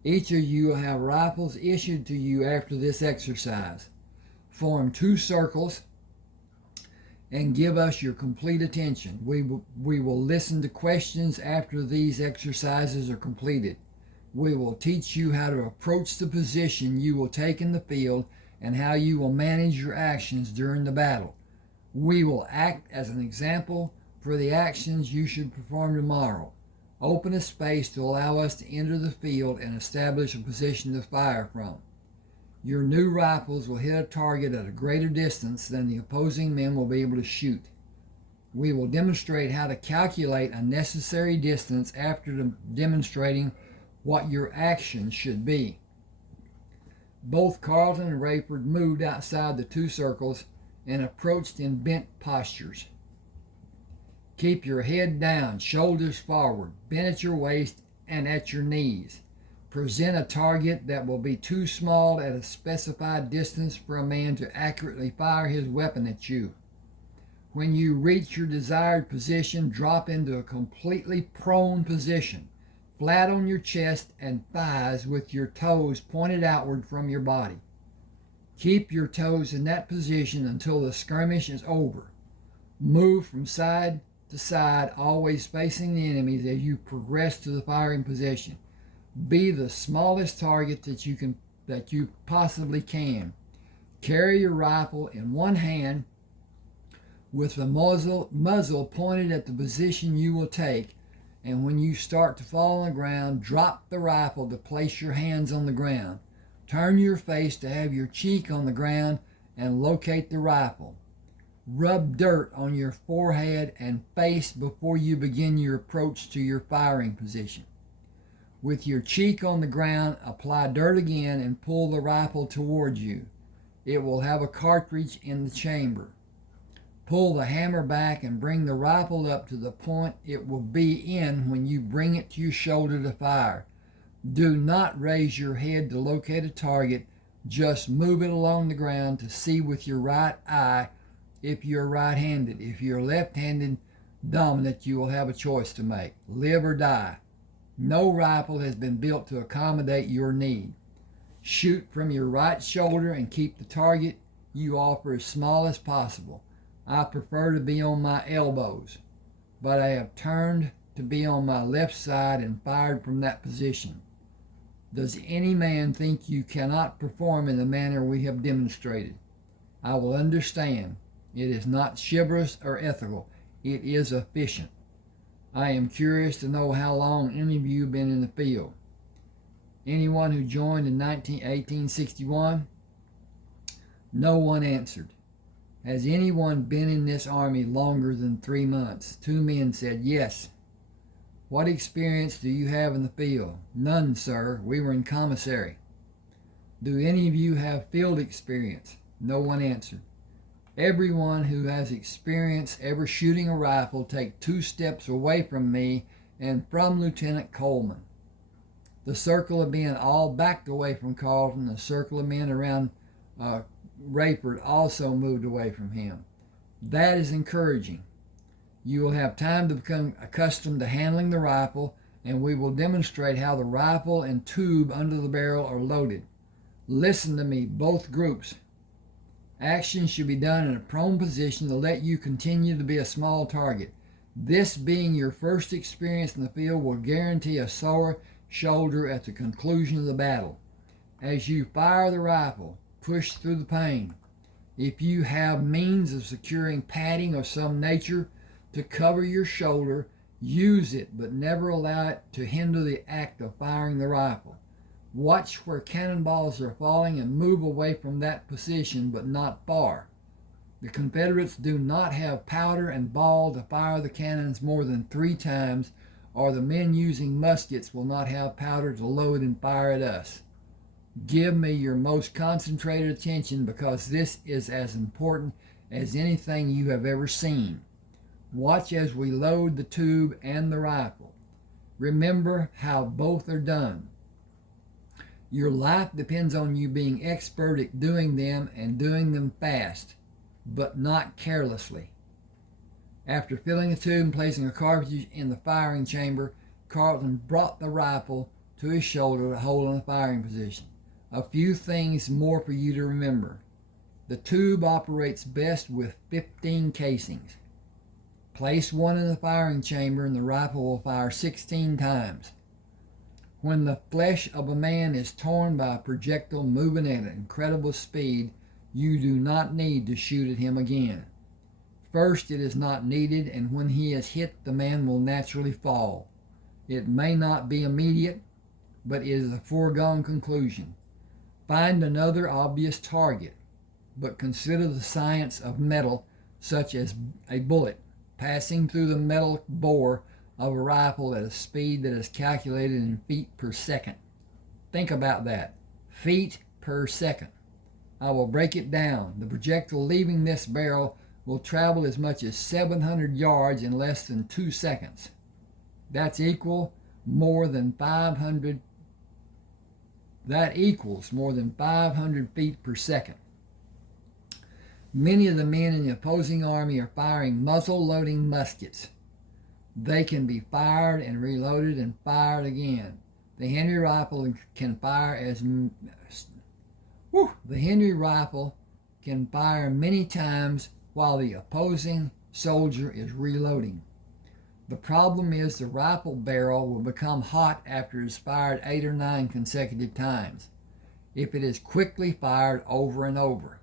Each of you will have rifles issued to you after this exercise. Form 2 circles and give us your complete attention. We will listen to questions after these exercises are completed. We will teach you how to approach the position you will take in the field and how you will manage your actions during the battle. We will act as an example for the actions you should perform tomorrow. Open a space to allow us to enter the field and establish a position to fire from. Your new rifles will hit a target at a greater distance than the opposing men will be able to shoot. We will demonstrate how to calculate a necessary distance after demonstrating what your actions should be. Both Carlton and Rayford moved outside the 2 circles and approached in bent postures. Keep your head down, shoulders forward, bent at your waist and at your knees. Present a target that will be too small at a specified distance for a man to accurately fire his weapon at you. When you reach your desired position, drop into a completely prone position, flat on your chest and thighs with your toes pointed outward from your body. Keep your toes in that position until the skirmish is over. Move from side to side, always facing the enemies as you progress to the firing position. Be the smallest target that you possibly can. Carry your rifle in one hand with the muzzle pointed at the position you will take, and when you start to fall on the ground, drop the rifle to place your hands on the ground. Turn your face to have your cheek on the ground and locate the rifle. Rub dirt on your forehead and face before you begin your approach to your firing position. With your cheek on the ground, apply dirt again and pull the rifle towards you. It will have a cartridge in the chamber. Pull the hammer back and bring the rifle up to the point it will be in when you bring it to your shoulder to fire. Do not raise your head to locate a target. Just move it along the ground to see with your right eye if you're right-handed. If you're left-handed dominant, you will have a choice to make. Live or die. No rifle has been built to accommodate your need. Shoot from your right shoulder and keep the target you offer as small as possible. I prefer to be on my elbows, but I have turned to be on my left side and fired from that position. Does any man think you cannot perform in the manner we have demonstrated? I will understand. It is not chivalrous or ethical. It is efficient. I am curious to know how long any of you have been in the field. Anyone who joined in 1861? No one answered. Has anyone been in this army longer than 3 months? 2 men said yes. What experience do you have in the field? None, sir. We were in commissary. Do any of you have field experience? No one answered. Everyone who has experience ever shooting a rifle take 2 steps away from me and from Lieutenant Coleman. The circle of men all backed away from Carlton. The circle of men around Rayford also moved away from him. That is encouraging. You will have time to become accustomed to handling the rifle, and we will demonstrate how the rifle and tube under the barrel are loaded. Listen to me, both groups. Action should be done in a prone position to let you continue to be a small target. This being your first experience in the field will guarantee a sore shoulder at the conclusion of the battle. As you fire the rifle, push through the pain. If you have means of securing padding of some nature to cover your shoulder, use it, but never allow it to hinder the act of firing the rifle. Watch where cannonballs are falling and move away from that position, but not far. The Confederates do not have powder and ball to fire the cannons more than 3 times, or the men using muskets will not have powder to load and fire at us. Give me your most concentrated attention, because this is as important as anything you have ever seen. Watch as we load the tube and the rifle. Remember how both are done. Your life depends on you being expert at doing them and doing them fast, but not carelessly. After filling the tube and placing a cartridge in the firing chamber, Carlton brought the rifle to his shoulder to hold in the firing position. A few things more for you to remember. The tube operates best with 15 casings. Place one in the firing chamber and the rifle will fire 16 times. When the flesh of a man is torn by a projectile moving at incredible speed, you do not need to shoot at him again. First, it is not needed, and when he is hit, the man will naturally fall. It may not be immediate, but it is a foregone conclusion. Find another obvious target, but consider the science of metal, such as a bullet passing through the metal bore of a rifle at a speed that is calculated in feet per second. Think about that. Feet per second. I will break it down. The projectile leaving this barrel will travel as much as 700 yards in less than 2 seconds. That equals more than 500 feet per second. Many of the men in the opposing army are firing muzzle-loading muskets. They can be fired and reloaded and fired again. The Henry rifle can fire many times while the opposing soldier is reloading. The problem is the rifle barrel will become hot after it is fired 8 or 9 consecutive times, if it is quickly fired over and over.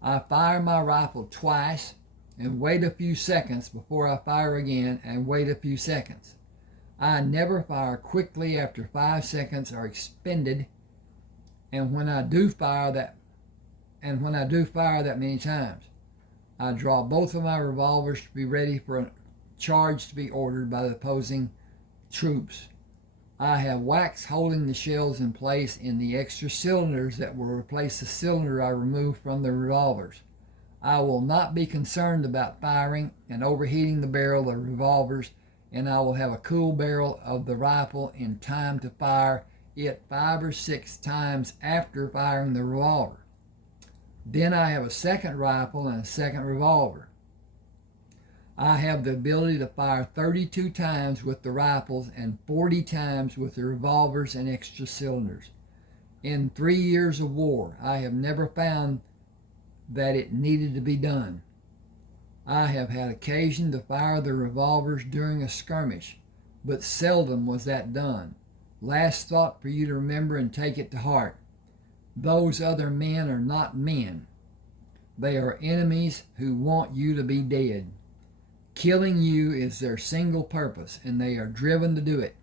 I fire my rifle twice and wait a few seconds before I fire again and wait a few seconds. I never fire quickly after 5 seconds are expended, and when I do fire that many times, I draw both of my revolvers to be ready for a charge to be ordered by the opposing troops. I have wax holding the shells in place in the extra cylinders that will replace the cylinder I removed from the revolvers. I will not be concerned about firing and overheating the barrel of the revolvers, and I will have a cool barrel of the rifle in time to fire it 5 or 6 times after firing the revolver. Then I have a second rifle and a second revolver. I have the ability to fire 32 times with the rifles and 40 times with the revolvers and extra cylinders. In 3 years of war, I have never found that it needed to be done. I have had occasion to fire the revolvers during a skirmish, but seldom was that done. Last thought for you to remember and take it to heart. Those other men are not men. They are enemies who want you to be dead. Killing you is their single purpose, and they are driven to do it.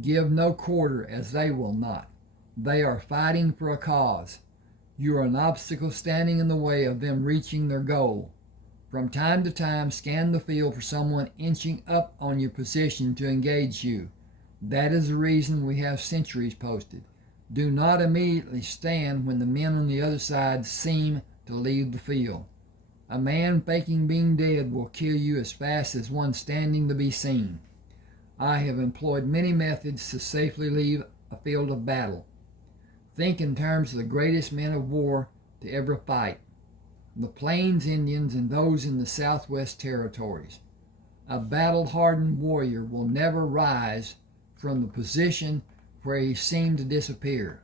Give no quarter, as they will not. They are fighting for a cause. You are an obstacle standing in the way of them reaching their goal. From time to time, scan the field for someone inching up on your position to engage you. That is the reason we have sentries posted. Do not immediately stand when the men on the other side seem to leave the field. A man faking being dead will kill you as fast as one standing to be seen. I have employed many methods to safely leave a field of battle. Think in terms of the greatest men of war to ever fight, the Plains Indians and those in the Southwest Territories. A battle-hardened warrior will never rise from the position where he seemed to disappear.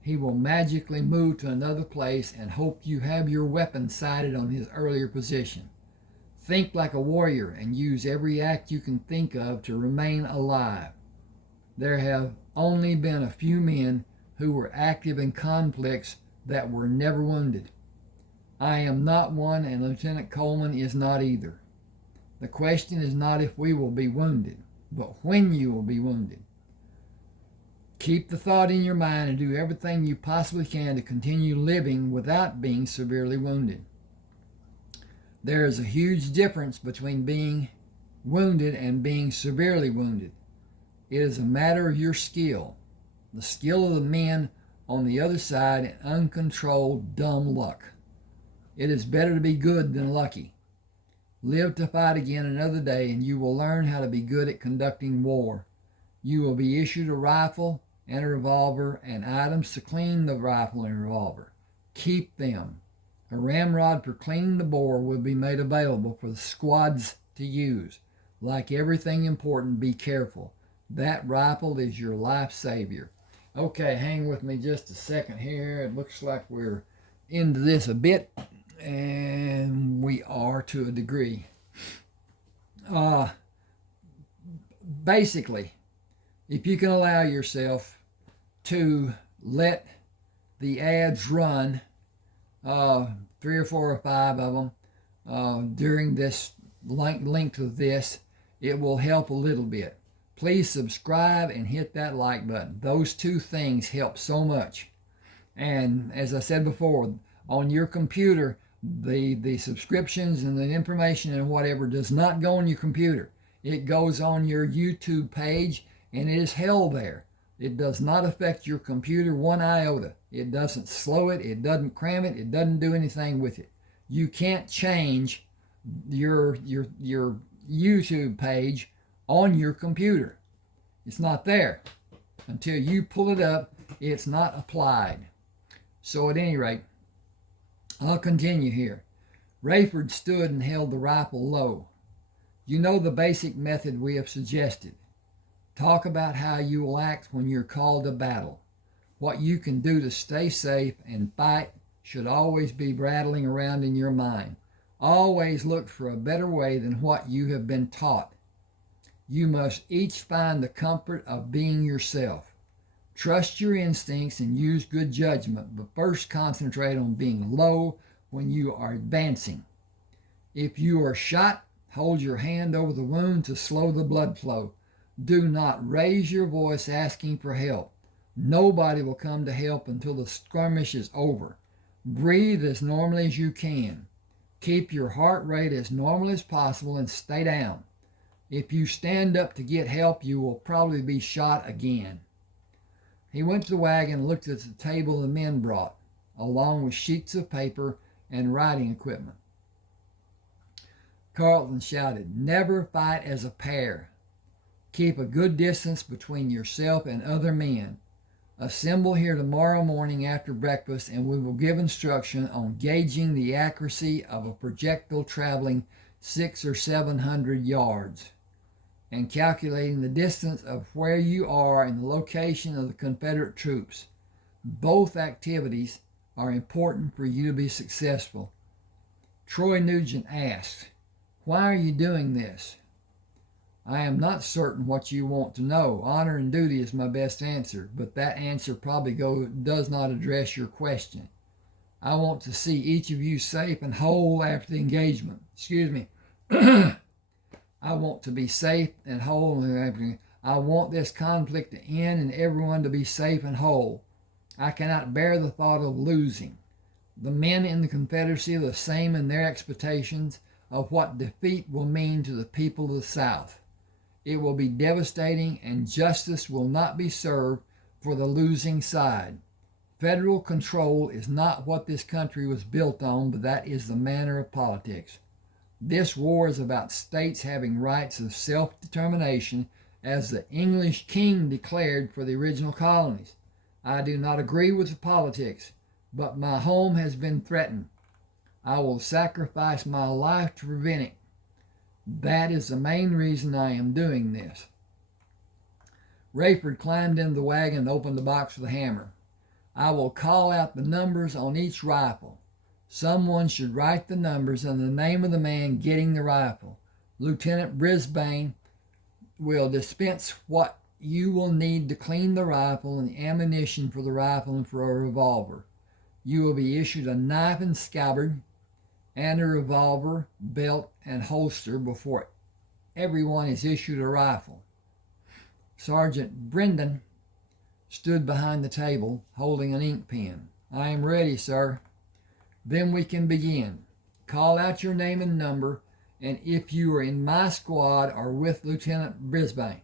He will magically move to another place and hope you have your weapon sighted on his earlier position. Think like a warrior and use every act you can think of to remain alive. There have only been a few men who were active in conflicts that were never wounded. I am not one, and Lieutenant Coleman is not either. The question is not if we will be wounded, but when you will be wounded. Keep the thought in your mind and do everything you possibly can to continue living without being severely wounded. There is a huge difference between being wounded and being severely wounded. It is a matter of your skill, the skill of the men on the other side, and uncontrolled dumb luck. It is better to be good than lucky. Live to fight again another day, and you will learn how to be good at conducting war. You will be issued a rifle and a revolver and items to clean the rifle and revolver. Keep them. A ramrod for cleaning the bore will be made available for the squads to use. Like everything important, be careful. That rifle is your life savior. Okay, hang with me just a second here. It looks like we're into this a bit, and we are to a degree. Basically, if you can allow yourself to let the ads run, 3 or 4 or 5 of them during this length of this, it will help a little bit. Please subscribe and hit that like button. Those two things help so much. And as I said before, on your computer, the subscriptions and the information and whatever does not go on your computer. It goes on your YouTube page, and it is held there. It does not affect your computer one iota. It doesn't slow it. It doesn't cram it. It doesn't do anything with it. You can't change your YouTube page on your computer. It's not there. Until you pull it up, it's not applied. So at any rate, I'll continue here. Rayford stood and held the rifle low. You know the basic method we have suggested. Talk about how you will act when you're called to battle. What you can do to stay safe and fight should always be rattling around in your mind. Always look for a better way than what you have been taught. You must each find the comfort of being yourself. Trust your instincts and use good judgment, but first concentrate on being low when you are advancing. If you are shot, hold your hand over the wound to slow the blood flow. Do not raise your voice asking for help. Nobody will come to help until the skirmish is over. Breathe as normally as you can. Keep your heart rate as normal as possible and stay down. If you stand up to get help, you will probably be shot again. He went to the wagon and looked at the table the men brought, along with sheets of paper and writing equipment. Carlton shouted, "Never fight as a pair. Keep a good distance between yourself and other men. Assemble here tomorrow morning after breakfast, and we will give instruction on gauging the accuracy of a projectile traveling 600 or 700 yards, and calculating the distance of where you are and the location of the Confederate troops. Both activities are important for you to be successful." Troy Nugent asked, "Why are you doing this?" "I am not certain what you want to know. Honor and duty is my best answer, but that answer probably does not address your question. I want to see each of you safe and whole after the engagement. Excuse me. I want to be safe and whole. I want this conflict to end and everyone to be safe and whole. I cannot bear the thought of losing. The men in the Confederacy are the same in their expectations of what defeat will mean to the people of the South. It will be devastating, and justice will not be served for the losing side. Federal control is not what this country was built on, but that is the manner of politics. This war is about states having rights of self-determination as the English king declared for the original colonies. I do not agree with the politics, but my home has been threatened. I will sacrifice my life to prevent it. That is the main reason I am doing this. Rayford climbed into the wagon and opened the box with a hammer. I will call out the numbers on each rifle. Someone should write the numbers and the name of the man getting the rifle. Lieutenant Brisbane will dispense what you will need to clean the rifle and the ammunition for the rifle and for a revolver. You will be issued a knife and scabbard and a revolver, belt, and holster before everyone is issued a rifle. Sergeant Brendan stood behind the table holding an ink pen. I am ready, sir. Then we can begin. Call out your name and number, and if you are in my squad or with Lieutenant Brisbane.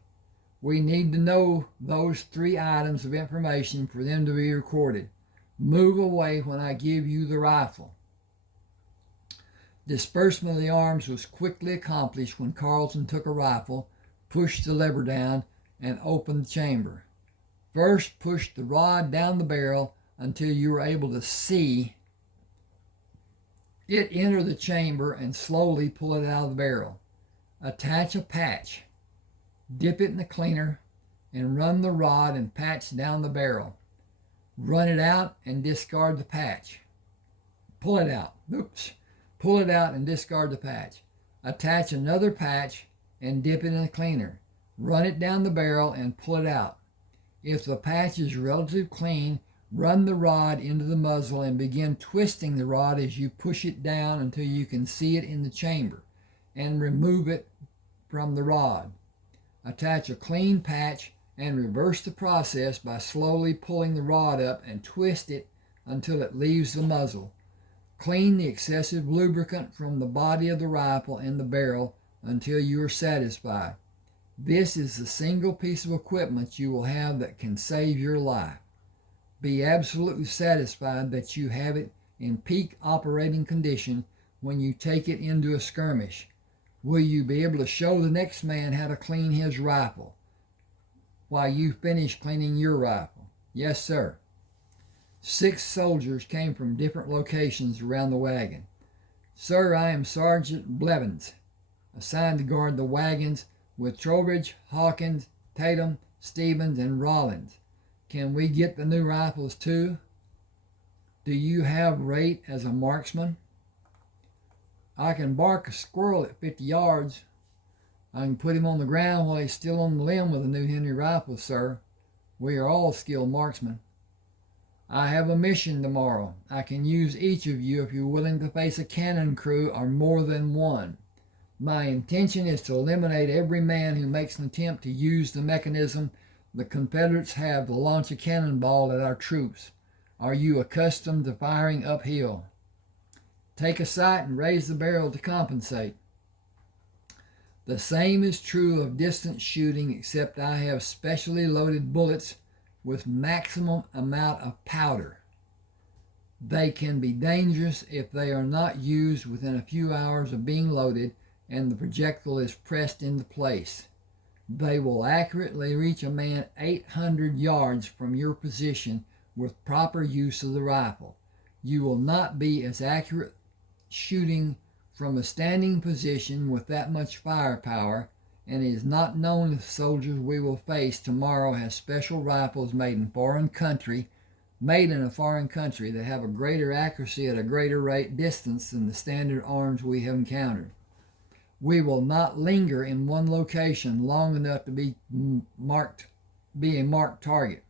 We need to know those 3 items of information for them to be recorded. Move away when I give you the rifle. Disbursement of the arms was quickly accomplished when Carlton took a rifle, pushed the lever down, and opened the chamber. First, push the rod down the barrel until you are able to see it enter the chamber and slowly pull it out of the barrel. Attach a patch. Dip it in the cleaner and run the rod and patch down the barrel. Run it out and discard the patch. Pull it out. Pull it out and discard the patch. Attach another patch and dip it in the cleaner. Run it down the barrel and pull it out. If the patch is relatively clean, run the rod into the muzzle and begin twisting the rod as you push it down until you can see it in the chamber, and remove it from the rod. Attach a clean patch and reverse the process by slowly pulling the rod up and twist it until it leaves the muzzle. Clean the excessive lubricant from the body of the rifle and the barrel until you are satisfied. This is the single piece of equipment you will have that can save your life. Be absolutely satisfied that you have it in peak operating condition when you take it into a skirmish. Will you be able to show the next man how to clean his rifle while you finish cleaning your rifle? Yes, sir. 6 soldiers came from different locations around the wagon. Sir, I am Sergeant Blevins, assigned to guard the wagons with Trowbridge, Hawkins, Tatum, Stevens, and Rollins. Can we get the new rifles too? Do you have rate as a marksman? I can bark a squirrel at 50 yards. I can put him on the ground while he's still on the limb with a new Henry rifle, sir. We are all skilled marksmen. I have a mission tomorrow. I can use each of you if you're willing to face a cannon crew or more than one. My intention is to eliminate every man who makes an attempt to use the mechanism the Confederates have to launch a cannonball at our troops. Are you accustomed to firing uphill? Take a sight and raise the barrel to compensate. The same is true of distance shooting, except I have specially loaded bullets with maximum amount of powder. They can be dangerous if they are not used within a few hours of being loaded and the projectile is pressed into place. They will accurately reach a man 800 yards from your position with proper use of the rifle. You will not be as accurate shooting from a standing position with that much firepower, and it is not known if the soldiers we will face tomorrow have special rifles made in a foreign country that have a greater accuracy at a greater rate distance than the standard arms we have encountered. We will not linger in one location long enough to be a marked target.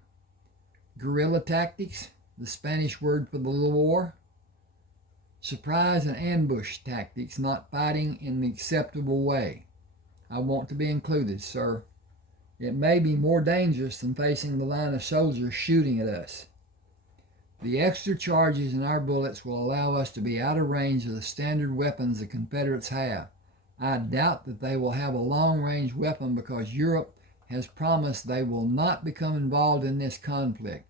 Guerrilla tactics, the Spanish word for the war. Surprise and ambush tactics, not fighting in the acceptable way. I want to be included, sir. It may be more dangerous than facing the line of soldiers shooting at us. The extra charges in our bullets will allow us to be out of range of the standard weapons the Confederates have. I doubt that they will have a long-range weapon because Europe has promised they will not become involved in this conflict.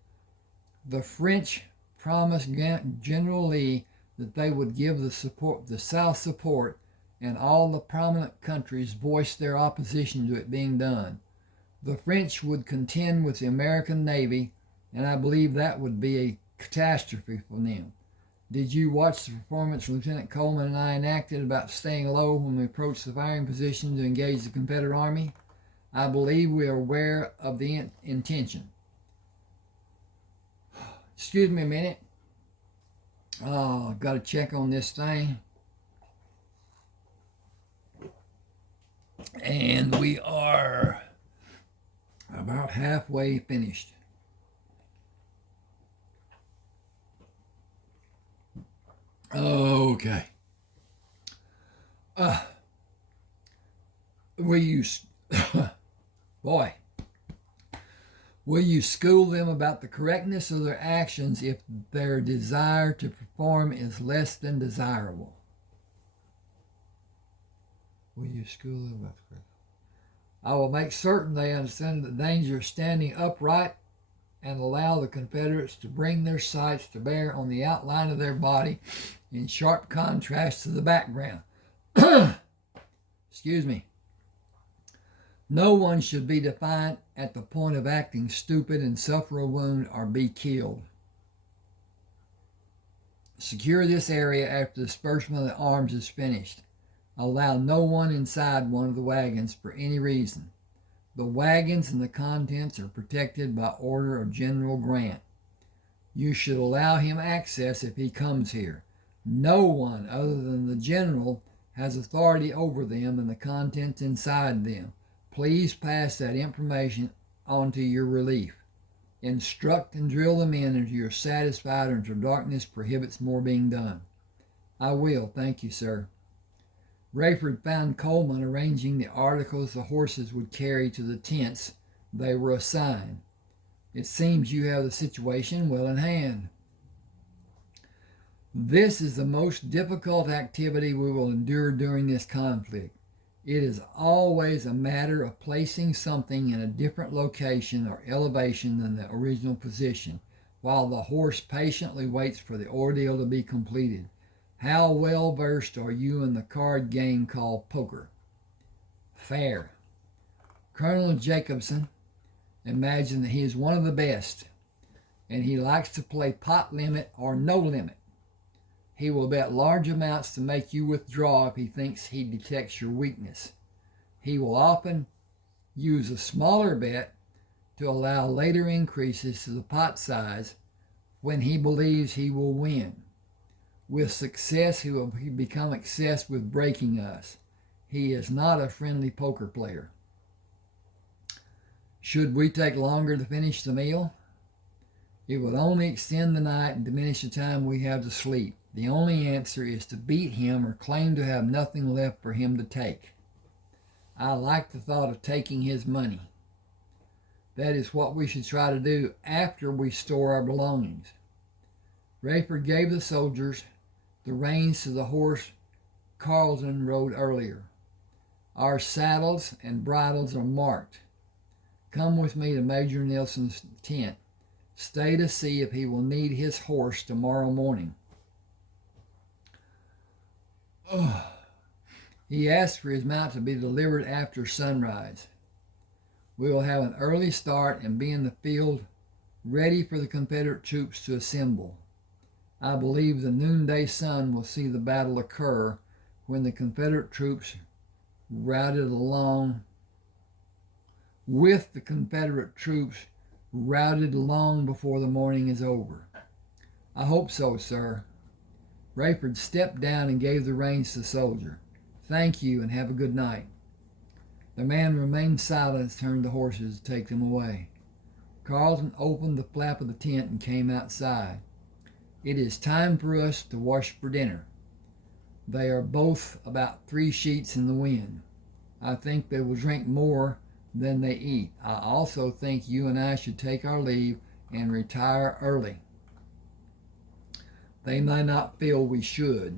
The French promised General Lee that they would give the South support, and all the prominent countries voiced their opposition to it being done. The French would contend with the American Navy, and I believe that would be a catastrophe for them. Did you watch the performance Lieutenant Coleman and I enacted about staying low when we approached the firing position to engage the Confederate Army? I believe we are aware of the intention. Excuse me a minute. Oh, I've got to check on this thing. And we are about halfway finished. Okay. Will you, boy, will you school them about the correctness of their actions if their desire to perform is less than desirable? Will you school them about the correctness? I will make certain they understand the danger of standing upright and allow the Confederates to bring their sights to bear on the outline of their body in sharp contrast to the background. Excuse me. No one should be defiant at the point of acting stupid and suffer a wound or be killed. Secure this area after the disbursement of the arms is finished. Allow no one inside one of the wagons for any reason. The wagons and the contents are protected by order of General Grant. You should allow him access if he comes here. No one other than the general has authority over them and the contents inside them. Please pass that information on to your relief. Instruct and drill the men until you're satisfied or until darkness prohibits more being done. I will, thank you, sir. Rayford found Coleman arranging the articles the horses would carry to the tents they were assigned. It seems you have the situation well in hand. This is the most difficult activity we will endure during this conflict. It is always a matter of placing something in a different location or elevation than the original position, while the horse patiently waits for the ordeal to be completed. How well versed are you in the card game called poker? Fair. Colonel Jacobson imagines that he is one of the best, and he likes to play pot limit or no limit. He will bet large amounts to make you withdraw if he thinks he detects your weakness. He will often use a smaller bet to allow later increases to the pot size when he believes he will win. With success, he will become obsessed with breaking us. He is not a friendly poker player. Should we take longer to finish the meal? It would only extend the night and diminish the time we have to sleep. The only answer is to beat him or claim to have nothing left for him to take. I like the thought of taking his money. That is what we should try to do after we store our belongings. Rayford gave the soldiers the reins to the horse Carleton rode earlier. Our saddles and bridles are marked. Come with me to Major Nelson's tent. Stay to see if he will need his horse tomorrow morning. He asked for his mount to be delivered after sunrise. We will have an early start and be in the field ready for the Confederate troops to assemble. I believe the noonday sun will see the battle occur when the Confederate troops routed long before the morning is over. I hope so, sir. Rayford stepped down and gave the reins to the soldier. Thank you and have a good night. The man remained silent and turned the horses to take them away. Carleton opened the flap of the tent and came outside. It is time for us to wash for dinner. They are both about 3 sheets in the wind. I think they will drink more than they eat. I also think you and I should take our leave and retire early. They may not feel we should.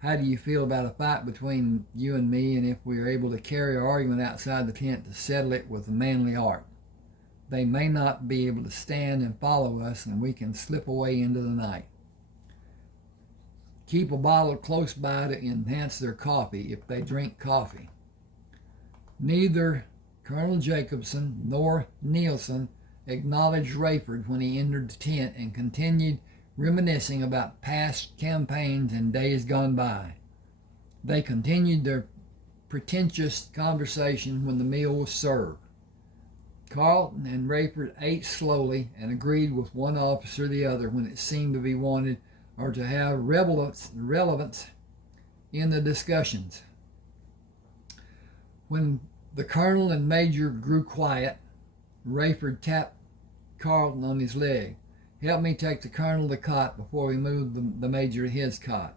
How do you feel about a fight between you and me, and if we are able to carry our argument outside the tent to settle it with a manly art? They may not be able to stand and follow us, and we can slip away into the night. Keep a bottle close by to enhance their coffee if they drink coffee. Neither Colonel Jacobson nor Nielsen acknowledged Rayford when he entered the tent and continued reminiscing about past campaigns and days gone by. They continued their pretentious conversation when the meal was served. Carlton and Rayford ate slowly and agreed with one officer or the other when it seemed to be wanted or to have relevance in the discussions. When the colonel and major grew quiet, Rayford tapped Carlton on his leg. "Help me take the colonel to the cot before we move the major to his cot.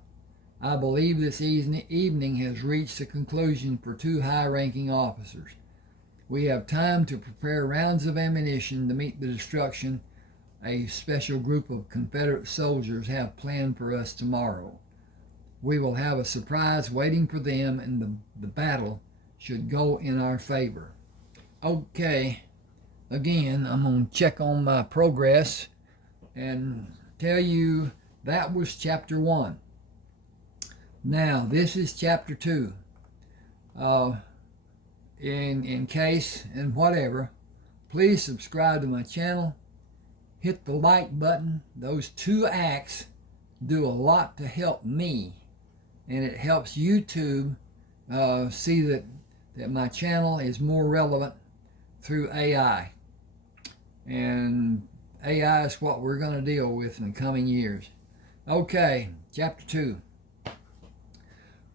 I believe this evening has reached a conclusion for two high-ranking officers. We have time to prepare rounds of ammunition to meet the destruction a special group of Confederate soldiers have planned for us tomorrow. We will have a surprise waiting for them, and the battle should go in our favor." Okay, again, I'm going to check on my progress and tell you that was chapter 1. Now, this is chapter 2. In case and whatever, please subscribe to my channel. Hit the like button. Those 2 acts do a lot to help me, and it helps YouTube see that my channel is more relevant through AI. And AI is what we're going to deal with in the coming years. Okay, chapter 2.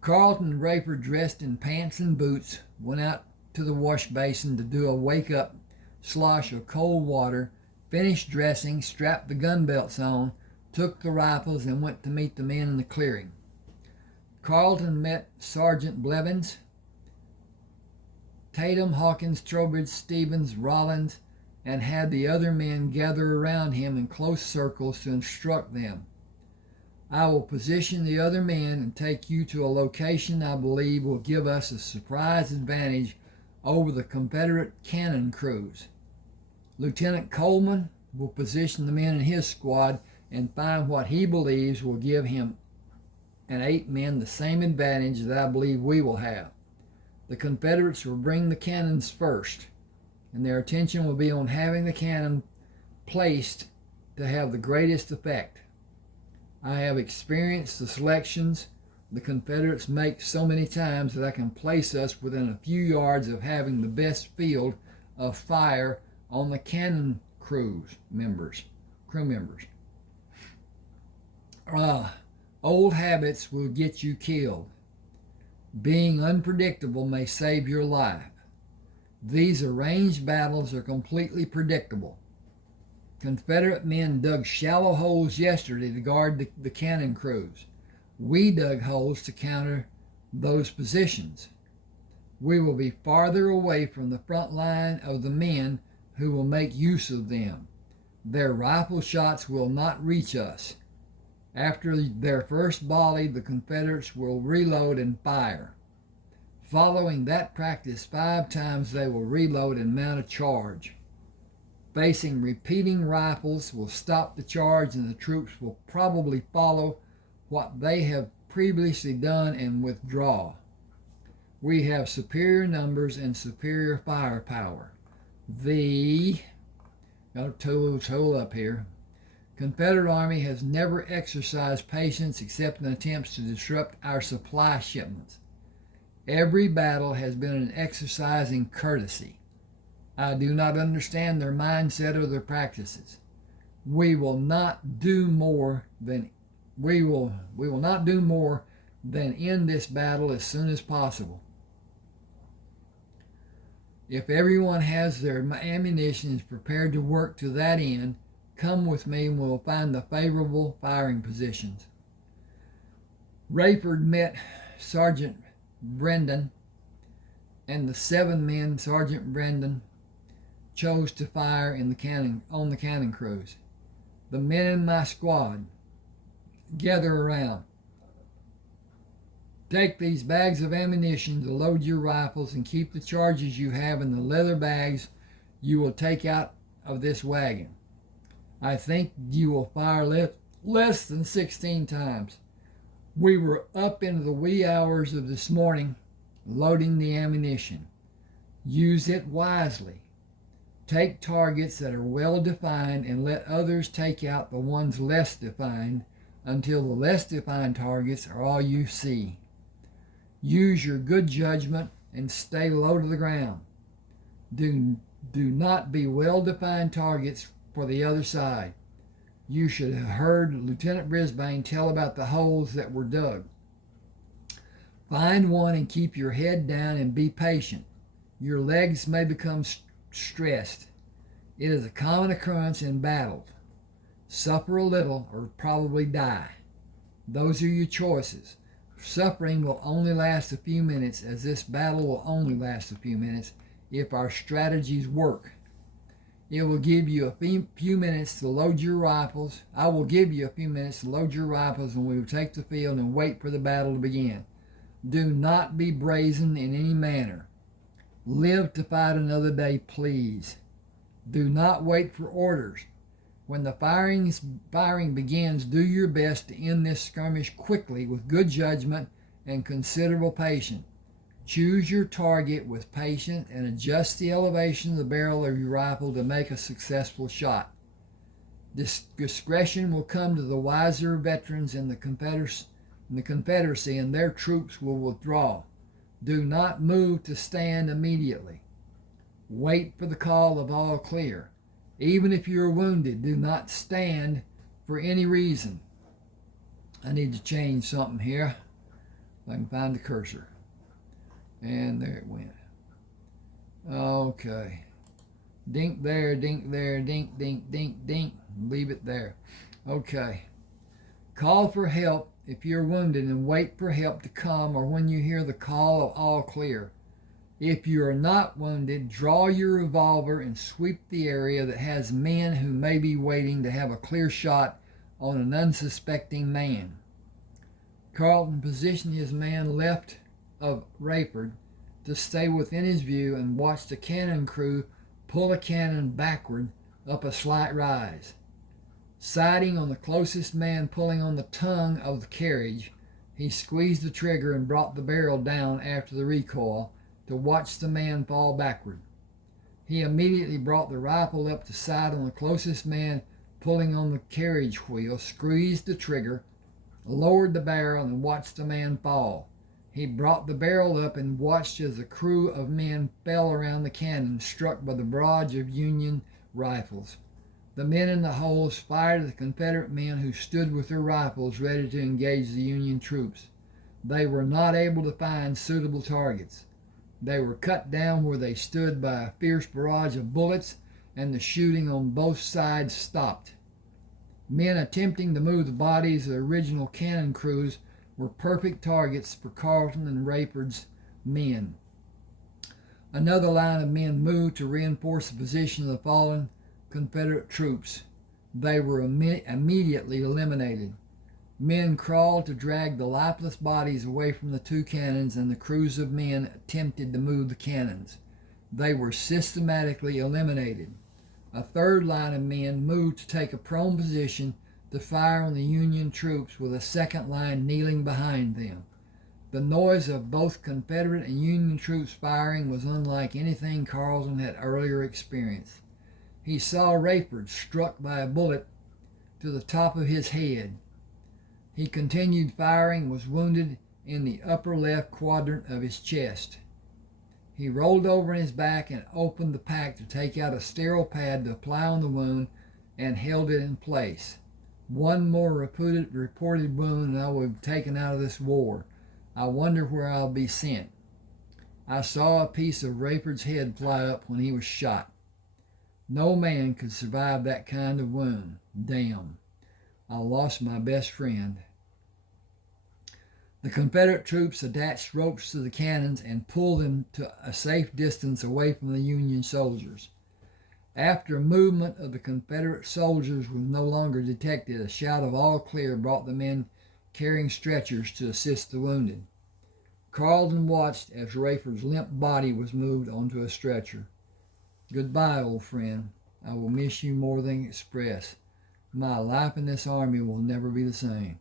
Carlton and Rayford, dressed in pants and boots, went out to the wash basin to do a wake-up slosh of cold water, finished dressing, strapped the gun belts on, took the rifles, and went to meet the men in the clearing. Carlton met Sergeant Blevins, Tatum, Hawkins, Trowbridge, Stevens, Rollins, and had the other men gather around him in close circles to instruct them. "I will position the other men and take you to a location I believe will give us a surprise advantage over the Confederate cannon crews. Lieutenant Coleman will position the men in his squad and find what he believes will give him and 8 men the same advantage that I believe we will have. The Confederates will bring the cannons first, and their attention will be on having the cannon placed to have the greatest effect. I have experienced the selections the Confederates make so many times that I can place us within a few yards of having the best field of fire on the cannon crew members. Old habits will get you killed. Being unpredictable may save your life. These arranged battles are completely predictable. Confederate men dug shallow holes yesterday to guard the cannon crews. We dug holes to counter those positions. We will be farther away from the front line of the men who will make use of them. Their rifle shots will not reach us. After their first volley, the Confederates will reload and fire. Following that practice 5 times, they will reload and mount a charge. Facing repeating rifles will stop the charge, and the troops will probably follow what they have previously done and withdraw. We have superior numbers and superior firepower. Got to tool up here. Confederate Army has never exercised patience except in attempts to disrupt our supply shipments. Every battle has been an exercise in courtesy. I do not understand their mindset or their practices. We will not do more than end this battle as soon as possible. If everyone has their ammunition and is prepared to work to that end, come with me and we'll find the favorable firing positions. Rayford met Sergeant Brendan, and the 7 men Sergeant Brendan chose to fire on the cannon crews. The men in my squad, gather around. Take these bags of ammunition to load your rifles and keep the charges you have in the leather bags you will take out of this wagon. I think you will fire less than 16 times. We were up into the wee hours of this morning loading the ammunition. Use it wisely. Take targets that are well defined and let others take out the ones less defined until the less defined targets are all you see. Use your good judgment and stay low to the ground. Do not be well-defined targets for the other side. You should have heard Lieutenant Brisbane tell about the holes that were dug. Find one and keep your head down and be patient. Your legs may become stressed. It is a common occurrence in battles. Suffer a little or probably die. Those are your choices. Suffering will only last a few minutes, as this battle will only last a few minutes if our strategies work. It will give you a few minutes to load your rifles. I will give you a few minutes to load your rifles when we will take the field and wait for the battle to begin. Do not be brazen in any manner. Live to fight another day, please. Do not wait for orders. When the firing begins, do your best to end this skirmish quickly with good judgment and considerable patience. Choose your target with patience and adjust the elevation of the barrel of your rifle to make a successful shot. Discretion will come to the wiser veterans in the Confederacy, and their troops will withdraw. Do not move to stand immediately. Wait for the call of all clear. Even if you are wounded, do not stand for any reason. I need to change something here. If I can find the cursor. And there it went. Okay. Dink there, dink there, dink, dink, dink, dink. Leave it there. Okay. Call for help if you're wounded and wait for help to come or when you hear the call of all clear. If you are not wounded, draw your revolver and sweep the area that has men who may be waiting to have a clear shot on an unsuspecting man. Carleton positioned his man left of Rayford to stay within his view and watch the cannon crew pull a cannon backward up a slight rise. Sighting on the closest man pulling on the tongue of the carriage, he squeezed the trigger and brought the barrel down after the recoil to watch the man fall backward. He immediately brought the rifle up to sight on the closest man pulling on the carriage wheel, squeezed the trigger, lowered the barrel, and watched the man fall. He brought the barrel up and watched as a crew of men fell around the cannon, struck by the barrage of Union rifles. The men in the holes fired at the Confederate men who stood with their rifles ready to engage the Union troops. They were not able to find suitable targets. They were cut down where they stood by a fierce barrage of bullets, and the shooting on both sides stopped. Men attempting to move the bodies of the original cannon crews were perfect targets for Carleton and Rayford's men. Another line of men moved to reinforce the position of the fallen Confederate troops. They were immediately eliminated. Men crawled to drag the lifeless bodies away from the two cannons, and the crews of men attempted to move the cannons. They were systematically eliminated. A third line of men moved to take a prone position to fire on the Union troops with a second line kneeling behind them. The noise of both Confederate and Union troops firing was unlike anything Carleton had earlier experienced. He saw Rayford struck by a bullet to the top of his head. He continued firing and was wounded in the upper left quadrant of his chest. He rolled over on his back and opened the pack to take out a sterile pad to apply on the wound and held it in place. One more reported wound and I will be taken out of this war. I wonder where I'll be sent. I saw a piece of Rayford's head fly up when he was shot. No man could survive that kind of wound. Damn. I lost my best friend. The Confederate troops attached ropes to the cannons and pulled them to a safe distance away from the Union soldiers. After movement of the Confederate soldiers was no longer detected, a shout of all clear brought the men carrying stretchers to assist the wounded. Carleton watched as Rayford's limp body was moved onto a stretcher. Goodbye, old friend. I will miss you more than express. My life in this army will never be the same.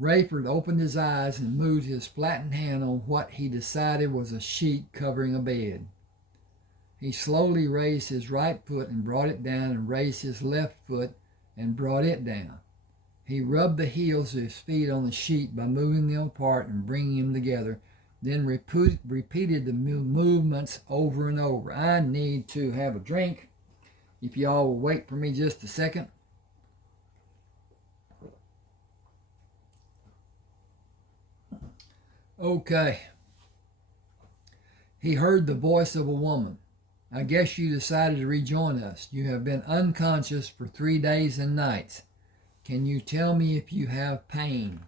Rayford opened his eyes and moved his flattened hand on what he decided was a sheet covering a bed. He slowly raised his right foot and brought it down, and raised his left foot and brought it down. He rubbed the heels of his feet on the sheet by moving them apart and bringing them together, then repeated the movements over and over. I need to have a drink. If y'all will wait for me just a second. Okay. He heard the voice of a woman. I guess you decided to rejoin us. You have been unconscious for 3 days and nights. Can you tell me if you have pain?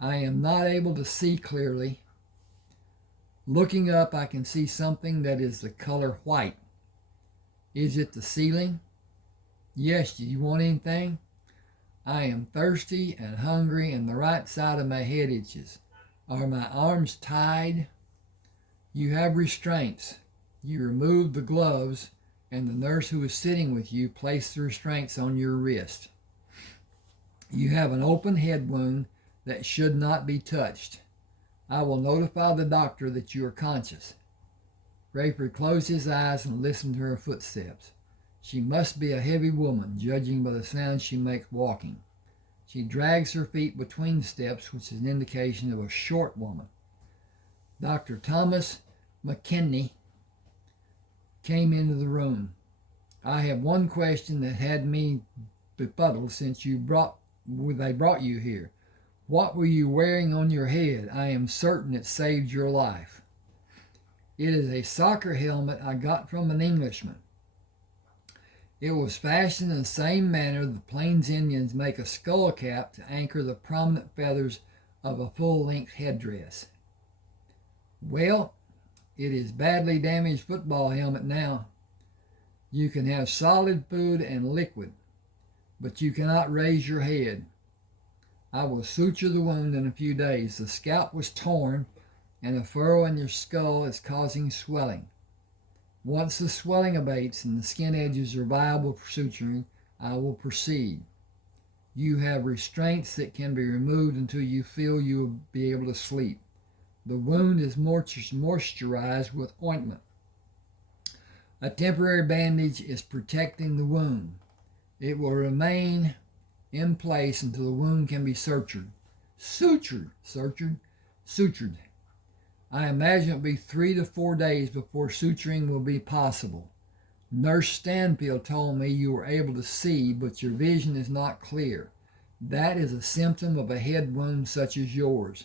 I am not able to see clearly. Looking up, I can see something that is the color white. Is it the ceiling? Yes, do you want anything? I am thirsty and hungry, and the right side of my head itches. Are my arms tied? You have restraints. You removed the gloves, and the nurse who was sitting with you placed the restraints on your wrist. You have an open head wound that should not be touched. I will notify the doctor that you are conscious. Rayford closed his eyes and listened to her footsteps. She must be a heavy woman, judging by the sound she makes walking. She drags her feet between steps, which is an indication of a short woman. Dr. Thomas McKinney came into the room. I have one question that had me befuddled since they brought you here. What were you wearing on your head? I am certain it saved your life. It is a soccer helmet I got from an Englishman. It was fashioned in the same manner the Plains Indians make a skull cap to anchor the prominent feathers of a full-length headdress. Well, it is badly damaged football helmet now. You can have solid food and liquid, but you cannot raise your head. I will suture the wound in a few days. The scalp was torn, and a furrow in your skull is causing swelling. Once the swelling abates and the skin edges are viable for suturing, I will proceed. You have restraints that can be removed until you feel you will be able to sleep. The wound is moisturized with ointment. A temporary bandage is protecting the wound. It will remain in place until the wound can be sutured. I imagine it will be 3 to 4 days before suturing will be possible. Nurse Stanfield told me you were able to see, but your vision is not clear. That is a symptom of a head wound such as yours.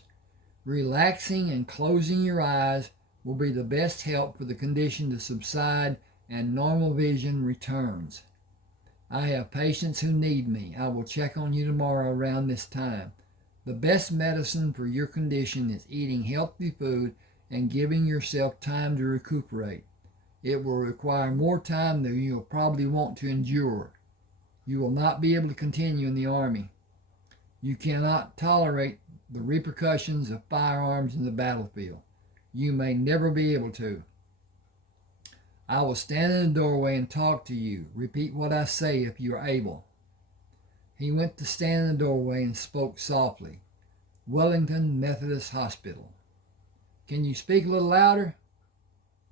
Relaxing and closing your eyes will be the best help for the condition to subside and normal vision returns. I have patients who need me. I will check on you tomorrow around this time. The best medicine for your condition is eating healthy food and giving yourself time to recuperate. It will require more time than you will probably want to endure. You will not be able to continue in the Army. You cannot tolerate the repercussions of firearms in the battlefield. You may never be able to. I will stand in the doorway and talk to you. Repeat what I say if you are able. He went to stand in the doorway and spoke softly. Wellington Methodist Hospital. Can you speak a little louder?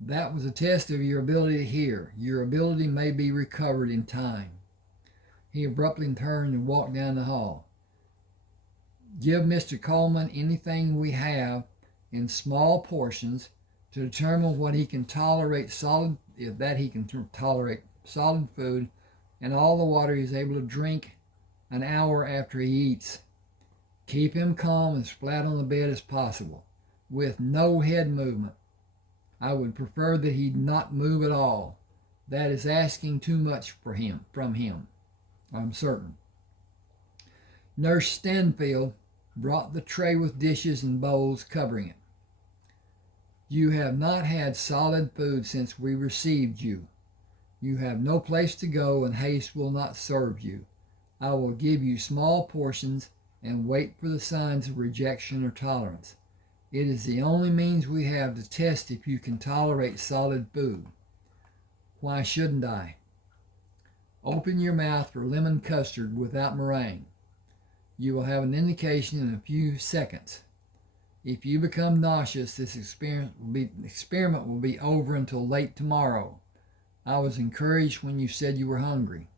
That was a test of your ability to hear. Your ability may be recovered in time. He abruptly turned and walked down the hall. Give Mr. Coleman anything we have in small portions to determine what he can tolerate solid food and all the water he is able to drink an hour after he eats. Keep him calm and as flat on the bed as possible, with no head movement. I would prefer that he not move at all. That is asking too much from him, I'm certain. Nurse Stanfield brought the tray with dishes and bowls covering it. You have not had solid food since we received you. You have no place to go, and haste will not serve you. I will give you small portions and wait for the signs of rejection or tolerance. It is the only means we have to test if you can tolerate solid food. Why shouldn't I? Open your mouth for lemon custard without meringue. You will have an indication in a few seconds. If you become nauseous, this experiment will be over until late tomorrow. I was encouraged when you said you were hungry.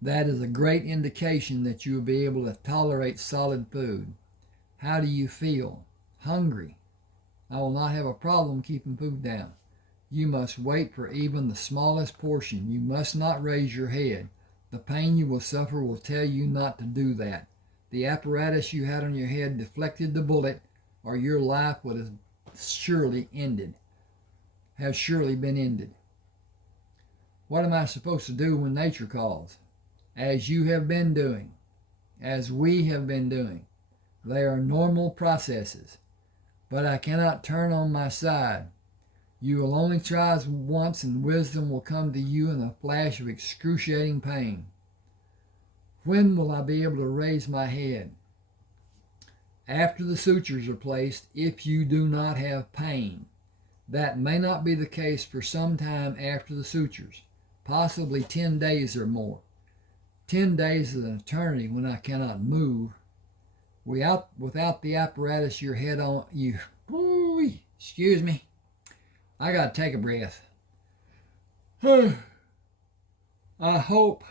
That is a great indication that you will be able to tolerate solid food. How do you feel? Hungry. I will not have a problem keeping food down. You must wait for even the smallest portion. You must not raise your head. The pain you will suffer will tell you not to do that. The apparatus you had on your head deflected the bullet, or your life would have surely been ended. What am I supposed to do when nature calls? As you have been doing, as we have been doing. They are normal processes. But I cannot turn on my side. You will only try once, and wisdom will come to you in a flash of excruciating pain. When will I be able to raise my head? After the sutures are placed, if you do not have pain. That may not be the case for some time after the sutures, possibly 10 days or more. 10 days is an eternity when I cannot move. Without the apparatus, your head on you. Excuse me. I gotta take a breath. I hope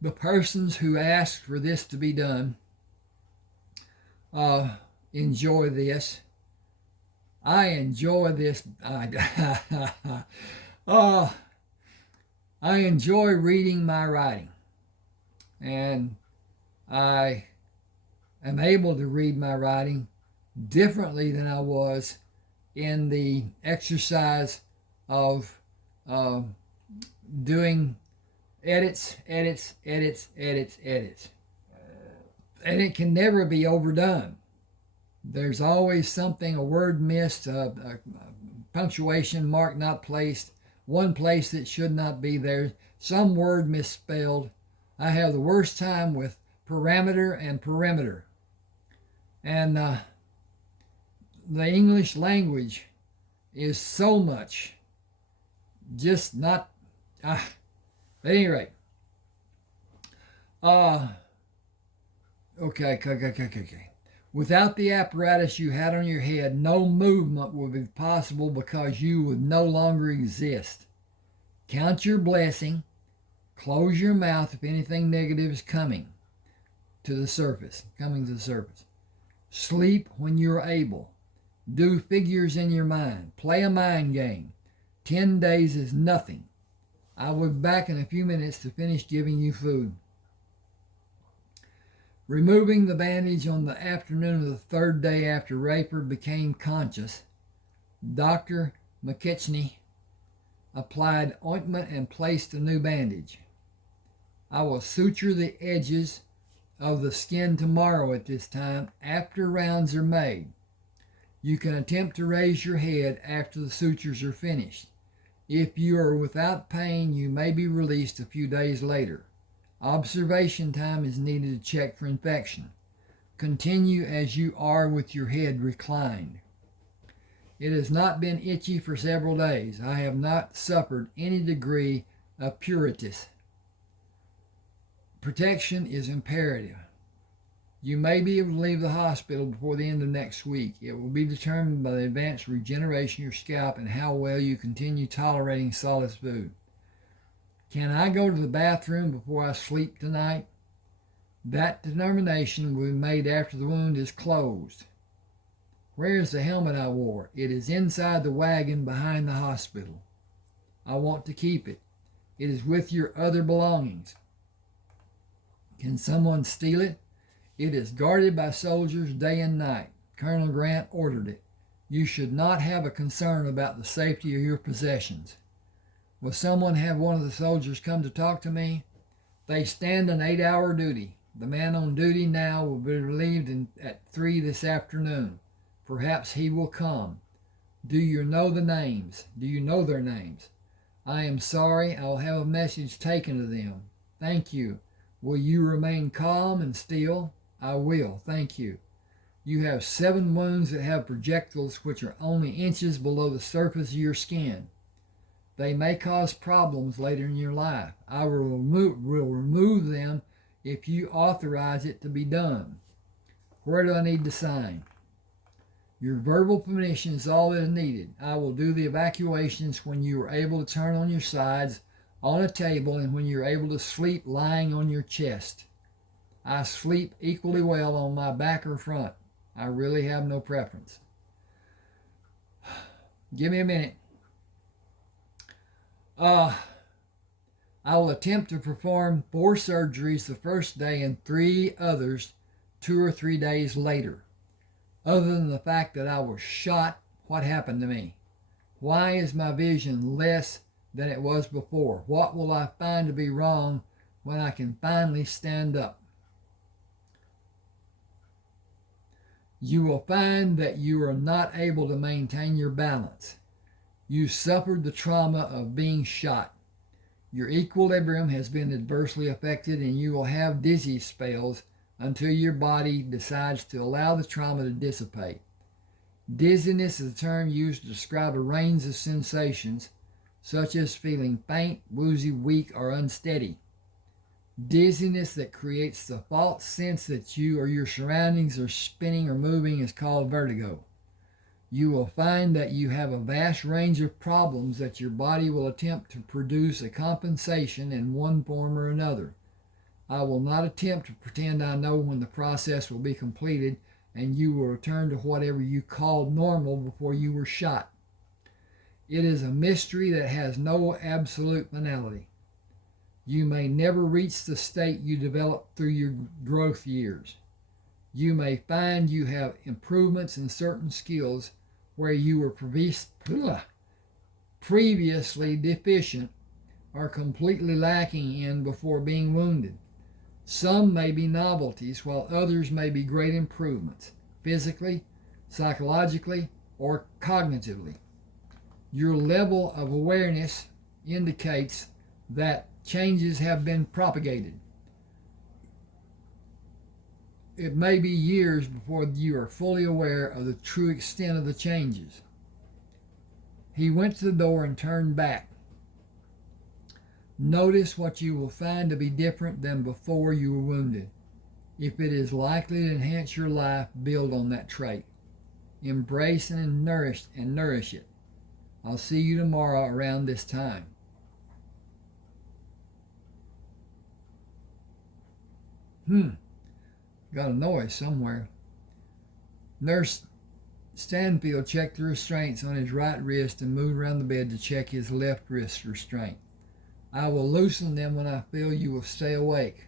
the persons who asked for this to be done enjoy this. I enjoy this. I enjoy reading my writing, and I am able to read my writing differently than I was in the exercise of doing edits. And it can never be overdone. There's always something, a word missed, a punctuation mark not placed, one place that should not be there, some word misspelled. I have the worst time with parameter and perimeter. And the English language is so much just not... at any rate. Okay. Without the apparatus you had on your head, no movement would be possible because you would no longer exist. Count your blessing. Close your mouth if anything negative is coming to the surface. Sleep when you're able. Do figures in your mind. Play a mind game. 10 days is nothing. I will be back in a few minutes to finish giving you food. Removing the bandage on the afternoon of the third day after Rayford became conscious, Dr. McKechnie applied ointment and placed a new bandage. I will suture the edges of the skin tomorrow at this time after rounds are made. You can attempt to raise your head after the sutures are finished. If you are without pain, you may be released a few days later. Observation time is needed to check for infection. Continue as you are with your head reclined. It has not been itchy for several days. I have not suffered any degree of pruritus. Protection is imperative. You may be able to leave the hospital before the end of next week. It will be determined by the advanced regeneration of your scalp and how well you continue tolerating solid food. Can I go to the bathroom before I sleep tonight? That determination will be made after the wound is closed. Where is the helmet I wore? It is inside the wagon behind the hospital. I want to keep it. It is with your other belongings. Can someone steal it? It is guarded by soldiers day and night. Colonel Grant ordered it. You should not have a concern about the safety of your possessions. Will someone have one of the soldiers come to talk to me? They stand an 8-hour duty. The man on duty now will be relieved at 3 this afternoon. Perhaps he will come. Do you know their names? I am sorry. I will have a message taken to them. Thank you. Will you remain calm and still? I will. Thank you. You have 7 wounds that have projectiles which are only inches below the surface of your skin. They may cause problems later in your life. I will remove them if you authorize it to be done. Where do I need to sign? Your verbal permission is all that is needed. I will do the evacuations when you are able to turn on your sides on a table and when you're able to sleep lying on your chest. I sleep equally well on my back or front. I really have no preference. Give me a minute. I will attempt to perform 4 surgeries the first day and 3 others 2 or 3 days later. Other than the fact that I was shot, what happened to me? Why is my vision less than it was before? What will I find to be wrong when I can finally stand up? You will find that you are not able to maintain your balance. You suffered the trauma of being shot. Your equilibrium has been adversely affected and you will have dizzy spells until your body decides to allow the trauma to dissipate. Dizziness is a term used to describe a range of sensations, such as feeling faint, woozy, weak, or unsteady. Dizziness that creates the false sense that you or your surroundings are spinning or moving is called vertigo. You will find that you have a vast range of problems that your body will attempt to produce a compensation in one form or another. I will not attempt to pretend I know when the process will be completed and you will return to whatever you called normal before you were shot. It is a mystery that has no absolute finality. You may never reach the state you developed through your growth years. You may find you have improvements in certain skills where you were previously deficient or completely lacking in before being wounded. Some may be novelties, while others may be great improvements, physically, psychologically, or cognitively. Your level of awareness indicates that changes have been propagated. It may be years before you are fully aware of the true extent of the changes. He went to the door and turned back. Notice what you will find to be different than before you were wounded. If it is likely to enhance your life, build on that trait. Embrace and nourish it. I'll see you tomorrow around this time. Got a noise somewhere. Nurse Stanfield checked the restraints on his right wrist and moved around the bed to check his left wrist restraint. I will loosen them when I feel you will stay awake.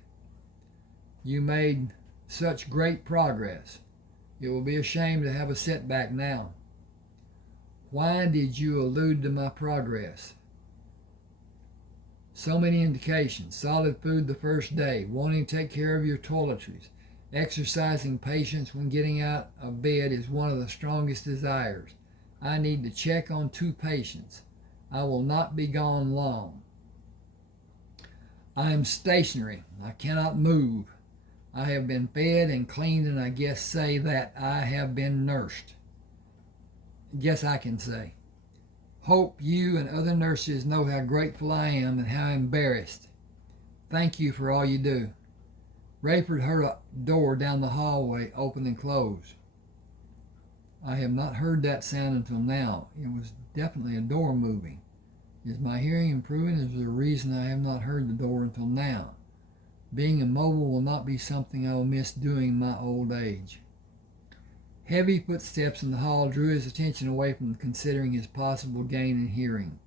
You made such great progress. It will be a shame to have a setback now. Why did you allude to my progress? So many indications. Solid food the first day, wanting to take care of your toiletries, exercising patience when getting out of bed is one of the strongest desires. I need to check on 2 patients. I will not be gone long. I am stationary. I cannot move. I have been fed and cleaned, and I guess say that I have been nursed. Guess I can say. Hope you and other nurses know how grateful I am and how embarrassed. Thank you for all you do. Rayford heard a door down the hallway open and close. I have not heard that sound until now. It was definitely a door moving. Is my hearing improving? Is there a reason I have not heard the door until now? Being immobile will not be something I will miss doing in my old age. Heavy footsteps in the hall drew his attention away from considering his possible gain in hearing.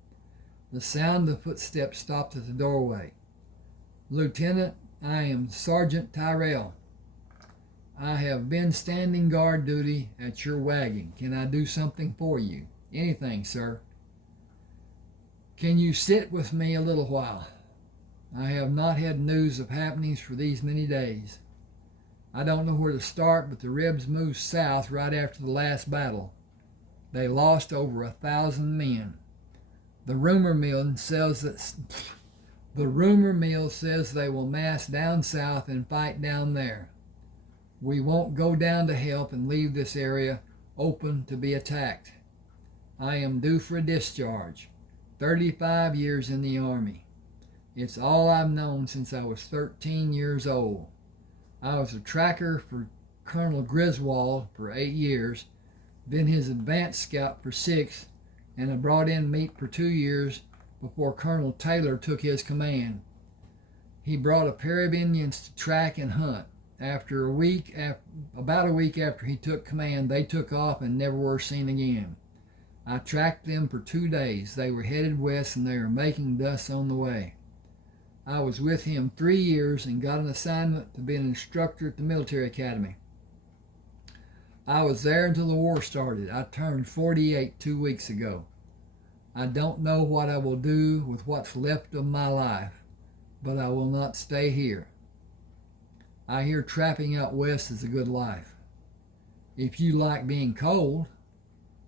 The sound of footsteps stopped at the doorway. Lieutenant, I am Sergeant Tyrrell. I have been standing guard duty at your wagon. Can I do something for you? Anything, sir. Can you sit with me a little while? I have not had news of happenings for these many days. I don't know where to start, but the Rebs moved south right after the last battle. They lost over 1,000 men. The rumor mill says they will mass down south and fight down there. We won't go down to help and leave this area open to be attacked. I am due for a discharge. 35 years in the Army. It's all I've known since I was 13 years old. I was a tracker for Colonel Griswold for 8 years, then his advance scout for 6, and I brought in meat for 2 years before Colonel Taylor took his command. He brought a pair of Indians to track and hunt. About a week after he took command, they took off and never were seen again. I tracked them for 2 days. They were headed west and they were making dust on the way. I was with him 3 years and got an assignment to be an instructor at the military academy. I was there until the war started. I turned 48 2 weeks ago. I don't know what I will do with what's left of my life, but I will not stay here. I hear trapping out west is a good life. If you like being cold,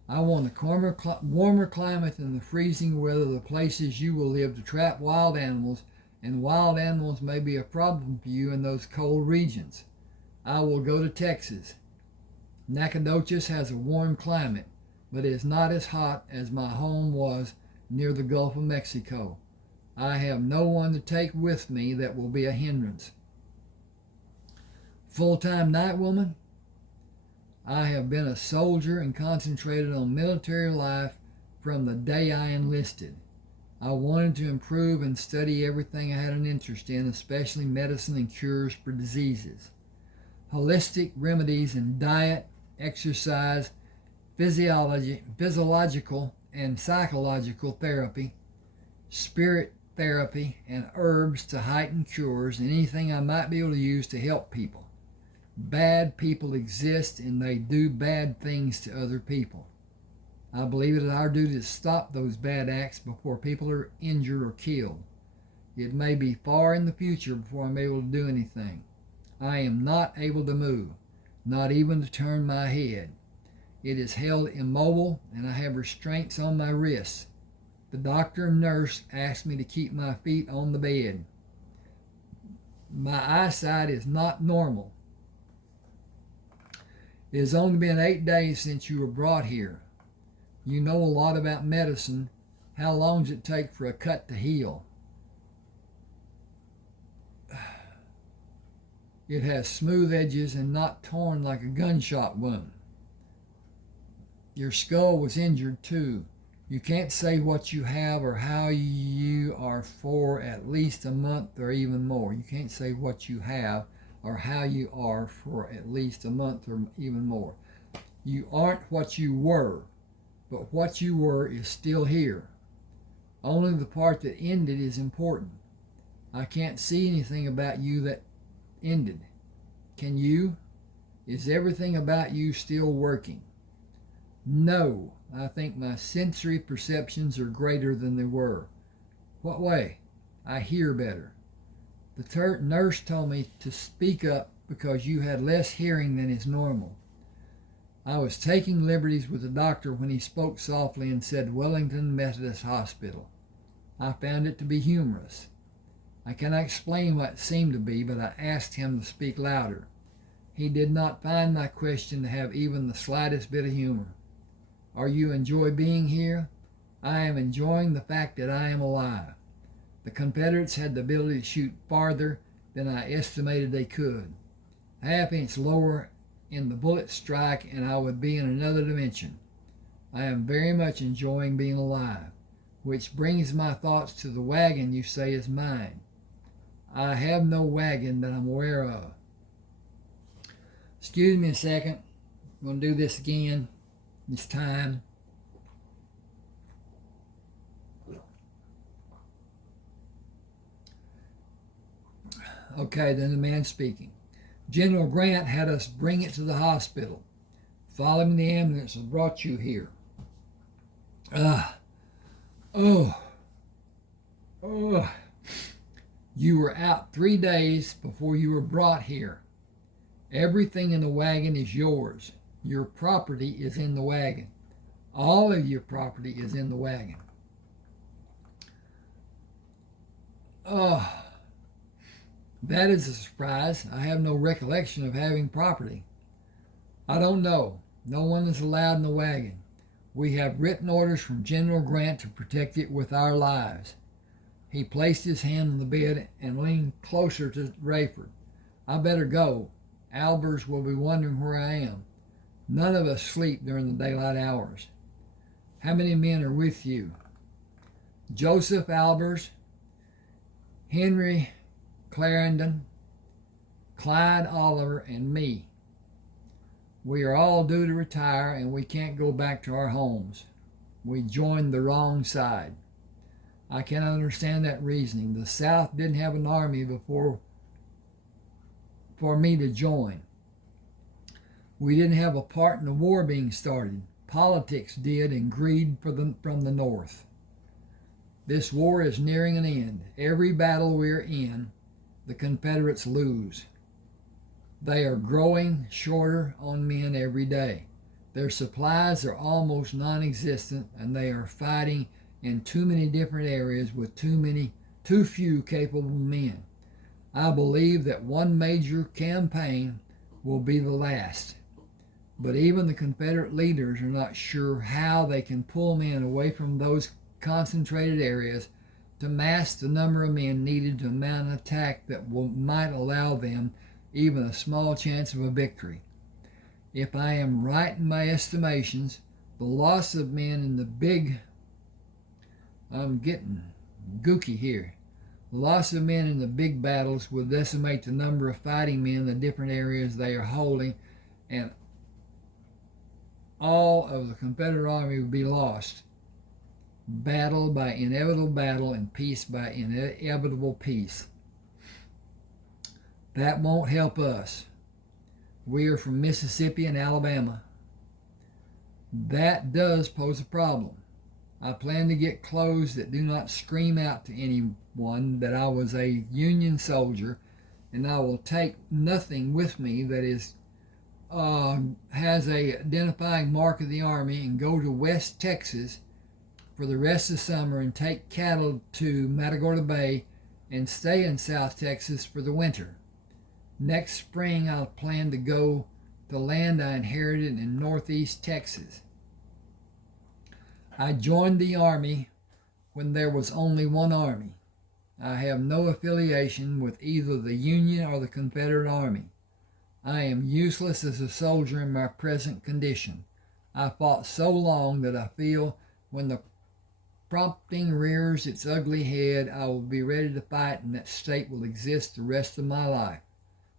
I want a warmer climate than the freezing weather of the places you will live to trap wild animals, and wild animals may be a problem for you in those cold regions. I will go to Texas. Nacogdoches has a warm climate, but it is not as hot as my home was near the Gulf of Mexico. I have no one to take with me that will be a hindrance. Full-time night woman? I have been a soldier and concentrated on military life from the day I enlisted. I wanted to improve and study everything I had an interest in, especially medicine and cures for diseases. Holistic remedies in diet, exercise, physiological and psychological therapy, spirit therapy, and herbs to heighten cures, and anything I might be able to use to help people. Bad people exist and they do bad things to other people. I believe it is our duty to stop those bad acts before people are injured or killed. It may be far in the future before I'm able to do anything. I am not able to move, not even to turn my head. It is held immobile and I have restraints on my wrists. The doctor and nurse asked me to keep my feet on the bed. My eyesight is not normal. It has only been 8 days since you were brought here. You know a lot about medicine. How long does it take for a cut to heal? It has smooth edges and not torn like a gunshot wound. Your skull was injured too. You can't say what you have or how you are for at least a month or even more. You can't say what you have or how you are for at least a month or even more. You aren't what you were, but what you were is still here. Only the part that ended is important. I can't see anything about you that ended. Can you? Is everything about you still working? No, I think my sensory perceptions are greater than they were. What way? I hear better. The nurse told me to speak up because you had less hearing than is normal. I was taking liberties with the doctor when he spoke softly and said Wellington Methodist Hospital. I found it to be humorous. I cannot explain what it seemed to be, but I asked him to speak louder. He did not find my question to have even the slightest bit of humor. Are you enjoy being here? I am enjoying the fact that I am alive. The Confederates had the ability to shoot farther than I estimated they could. A half-inch lower in the bullet strike and I would be in another dimension. I am very much enjoying being alive, which brings my thoughts to the wagon you say is mine. I have no wagon that I'm aware of. Excuse me a second. I'm going to do this again. This time. Okay, then the man speaking. General Grant had us bring it to the hospital. Following the ambulance and brought you here. You were out 3 days before you were brought here. Everything in the wagon is yours. Your property is in the wagon. All of your property is in the wagon. That is a surprise. I have no recollection of having property. I don't know. No one is allowed in the wagon. We have written orders from General Grant to protect it with our lives. He placed his hand on the bed and leaned closer to Rayford. I better go. Albers will be wondering where I am. None of us sleep during the daylight hours. How many men are with you? Joseph Albers, Henry Clarendon, Clyde Oliver, and me. We are all due to retire and we can't go back to our homes. We joined the wrong side. I cannot understand that reasoning. The South didn't have an army before for me to join. We didn't have a part in the war being started. Politics did, and greed from the North. This war is nearing an end. Every battle we're in, the Confederates lose. They are growing shorter on men every day. Their supplies are almost non-existent, and they are fighting in too many different areas with too few capable men. I believe that one major campaign will be the last. But even the Confederate leaders are not sure how they can pull men away from those concentrated areas to mass the number of men needed to mount an attack that might allow them even a small chance of a victory. If I am right in my estimations, the loss of men in the big... I'm getting gooky here. The loss of men in the big battles will decimate the number of fighting men in the different areas they are holding, and all of the Confederate army will be lost. Battle by inevitable battle and peace by inevitable peace. That won't help us. We are from Mississippi and Alabama. That does pose a problem. I plan to get clothes that do not scream out to anyone that I was a Union soldier, and I will take nothing with me that has a identifying mark of the Army, and go to West Texas for the rest of the summer and take cattle to Matagorda Bay and stay in South Texas for the winter. Next spring, I'll plan to go to land I inherited in northeast Texas. I joined the Army when there was only one Army. I have no affiliation with either the Union or the Confederate Army. I am useless as a soldier in my present condition. I fought so long that I feel when the prompting rears its ugly head, I will be ready to fight, and that state will exist the rest of my life.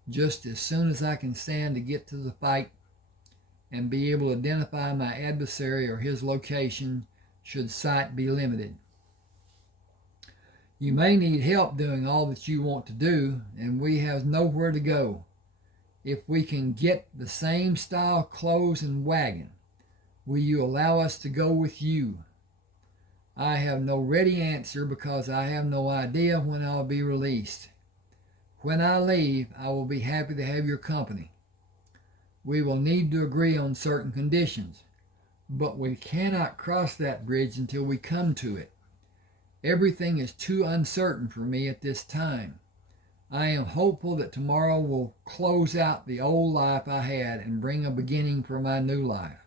Just as soon as I can stand to get to the fight and be able to identify my adversary or his location should sight be limited. You may need help doing all that you want to do, and we have nowhere to go. If we can get the same style clothes and wagon, will you allow us to go with you? I have no ready answer because I have no idea when I'll be released. When I leave, I will be happy to have your company. We will need to agree on certain conditions, but we cannot cross that bridge until we come to it. Everything is too uncertain for me at this time. I am hopeful that tomorrow will close out the old life I had and bring a beginning for my new life.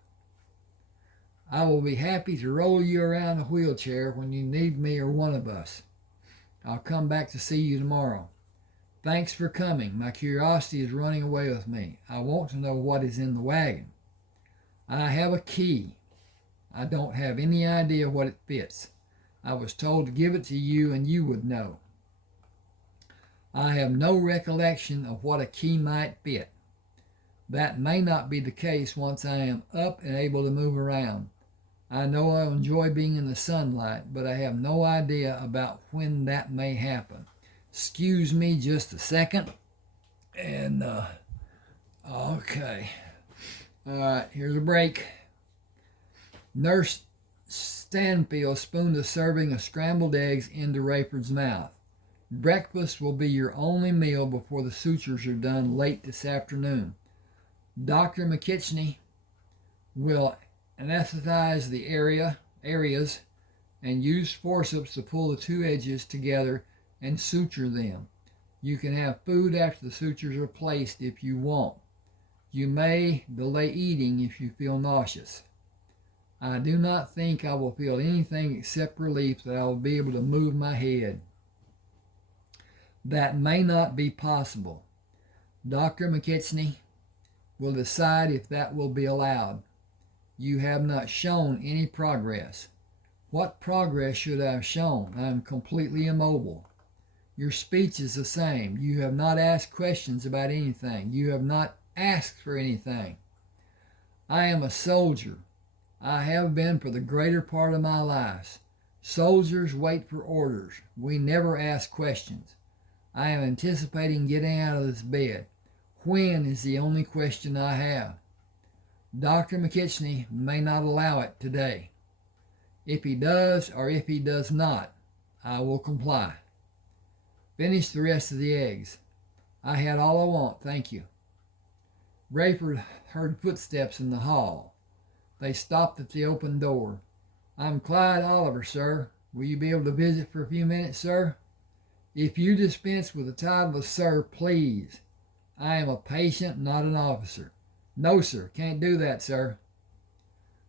I will be happy to roll you around a wheelchair when you need me or one of us. I'll come back to see you tomorrow. Thanks for coming. My curiosity is running away with me. I want to know what is in the wagon. I have a key. I don't have any idea what it fits. I was told to give it to you and you would know. I have no recollection of what a key might fit. That may not be the case once I am up and able to move around. I know I'll enjoy being in the sunlight, but I have no idea about when that may happen. Excuse me just a second. And, okay. All right, here's a break. Nurse Stanfield spooned a serving of scrambled eggs into Rayford's mouth. Breakfast will be your only meal before the sutures are done late this afternoon. Dr. McKitchney will anesthetize the areas and use forceps to pull the two edges together and suture them. You can have food after the sutures are placed if you want. You may delay eating if you feel nauseous. I do not think I will feel anything except relief that I will be able to move my head. That may not be possible. Dr. McKechnie will decide if that will be allowed. You have not shown any progress. What progress should I have shown? I am completely immobile. Your speech is the same. You have not asked questions about anything. You have not asked for anything. I am a soldier. I have been for the greater part of my life. Soldiers wait for orders. We never ask questions. I am anticipating getting out of this bed. When is the only question I have. Dr. McKechnie may not allow it today. If he does or if he does not, I will comply. Finish the rest of the eggs. I had all I want, thank you. Rayford heard footsteps in the hall. They stopped at the open door. I'm Clyde Oliver, sir. Will you be able to visit for a few minutes, sir? If you dispense with the title of sir, please. I am a patient, not an officer. No, sir, can't do that, sir.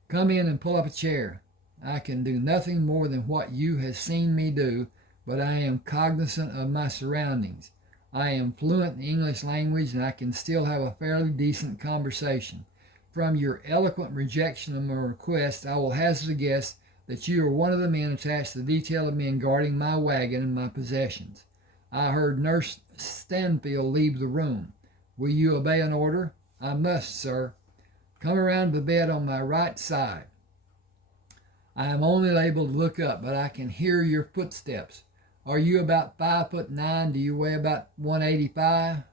Come in and pull up a chair. I can do nothing more than what you have seen me do, but I am cognizant of my surroundings. I am fluent in the English language, and I can still have a fairly decent conversation. From your eloquent rejection of my request, I will hazard a guess that you are one of the men attached to the detail of men guarding my wagon and my possessions. I heard Nurse Stanfield leave the room. Will you obey an order? I must, sir. Come around to the bed on my right side. I am only able to look up, but I can hear your footsteps. Are you about 5'9"? Do you weigh about 185?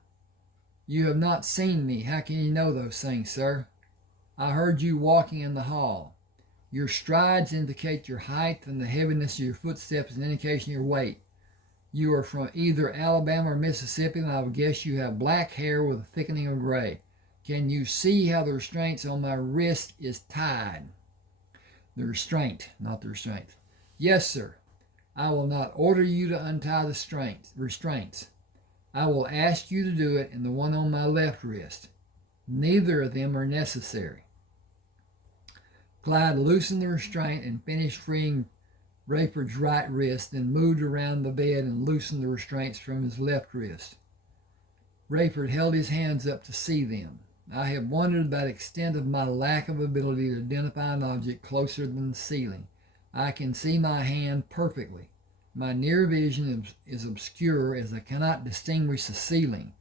You have not seen me. How can you know those things, sir? I heard you walking in the hall. Your strides indicate your height, and the heaviness of your footsteps is an indication of your weight. You are from either Alabama or Mississippi, and I would guess you have black hair with a thickening of gray. Can you see how the restraints on my wrist is tied? The restraint, not the restraint. Yes, sir. I will not order you to untie the restraints. I will ask you to do it in the one on my left wrist. Neither of them are necessary. Clyde loosened the restraint and finished freeing Rayford's right wrist, then moved around the bed and loosened the restraints from his left wrist. Rayford held his hands up to see them. I have wondered about the extent of my lack of ability to identify an object closer than the ceiling. I can see my hand perfectly. My near vision is obscure as I cannot distinguish the ceiling.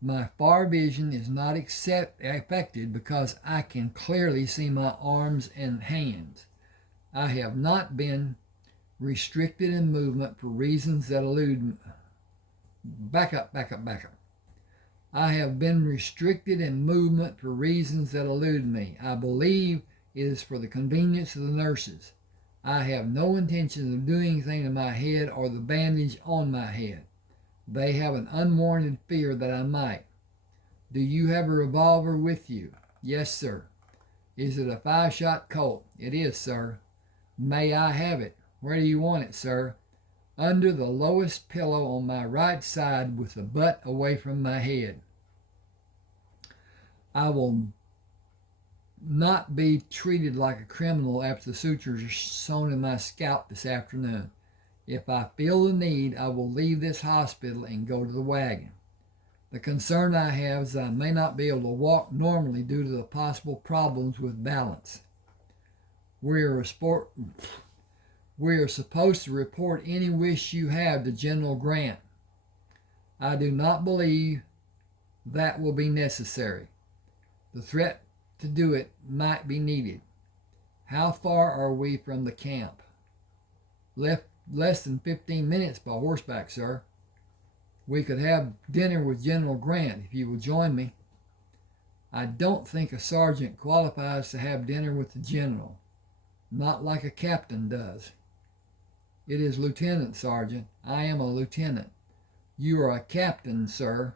My far vision is not affected because I can clearly see my arms and hands. I have not been restricted in movement for reasons that elude me. Back up. I have been restricted in movement for reasons that elude me. I believe it is for the convenience of the nurses. I have no intention of doing anything to my head or the bandage on my head. They have an unwarranted fear that I might. Do you have a revolver with you? Yes, sir. Is it a 5-shot Colt? It is, sir. May I have it? Where do you want it, sir? Under the lowest pillow on my right side with the butt away from my head. I will not be treated like a criminal after the sutures are sewn in my scalp this afternoon. If I feel the need, I will leave this hospital and go to the wagon. The concern I have is that I may not be able to walk normally due to the possible problems with balance. We are supposed to report any wish you have to General Grant. I do not believe that will be necessary. The threat to do it might be needed. How far are we from the camp? Less than 15 minutes by horseback, sir. We could have dinner with General Grant if you will join me. I don't think a sergeant qualifies to have dinner with the general. Not like a captain does. It is lieutenant, sergeant. I am a lieutenant. You are a captain, sir.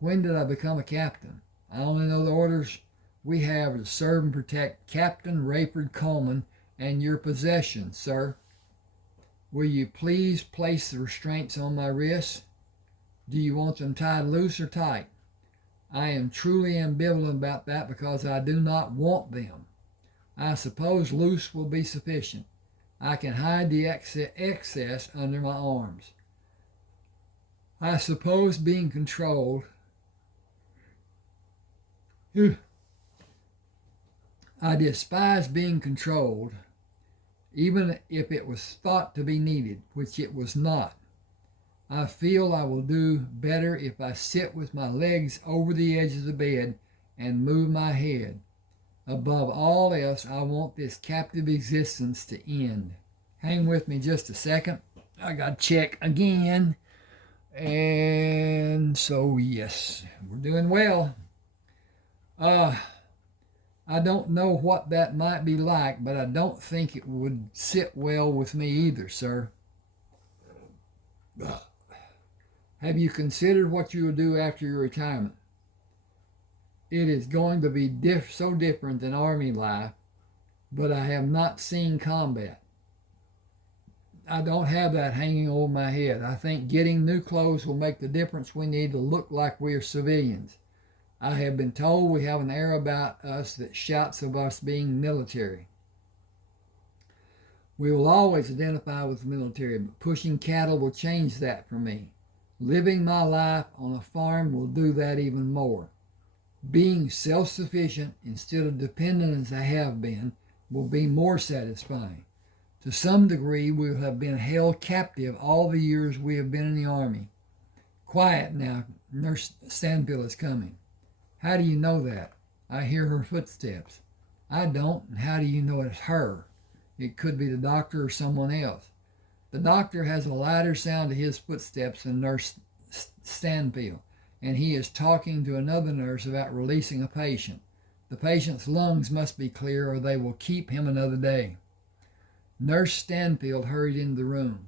When did I become a captain? I only know the orders we have are to serve and protect Captain Rayford Coleman and your possessions, sir. Will you please place the restraints on my wrists? Do you want them tied loose or tight? I am truly ambivalent about that because I do not want them. I suppose loose will be sufficient. I can hide the excess under my arms. I suppose being controlled. I despise being controlled, even if it was thought to be needed, which it was not. I feel I will do better if I sit with my legs over the edge of the bed and move my head. Above all else, I want this captive existence to end. Hang with me just a second. I got to check again. And so, yes, we're doing well. I don't know what that might be like, but I don't think it would sit well with me either, sir. Have you considered what you will do after your retirement? It is going to be so different than Army life, but I have not seen combat. I don't have that hanging over my head. I think getting new clothes will make the difference we need to look like we are civilians. I have been told we have an air about us that shouts of us being military. We will always identify with the military, but pushing cattle will change that for me. Living my life on a farm will do that even more. Being self-sufficient instead of dependent as I have been will be more satisfying. To some degree, we will have been held captive all the years we have been in the Army. Quiet now, Nurse Stanfield is coming. How do you know that? I hear her footsteps. I don't, and how do you know it's her? It could be the doctor or someone else. The doctor has a lighter sound to his footsteps than Nurse Stanfield, and he is talking to another nurse about releasing a patient. The patient's lungs must be clear or they will keep him another day. Nurse Stanfield hurried into the room.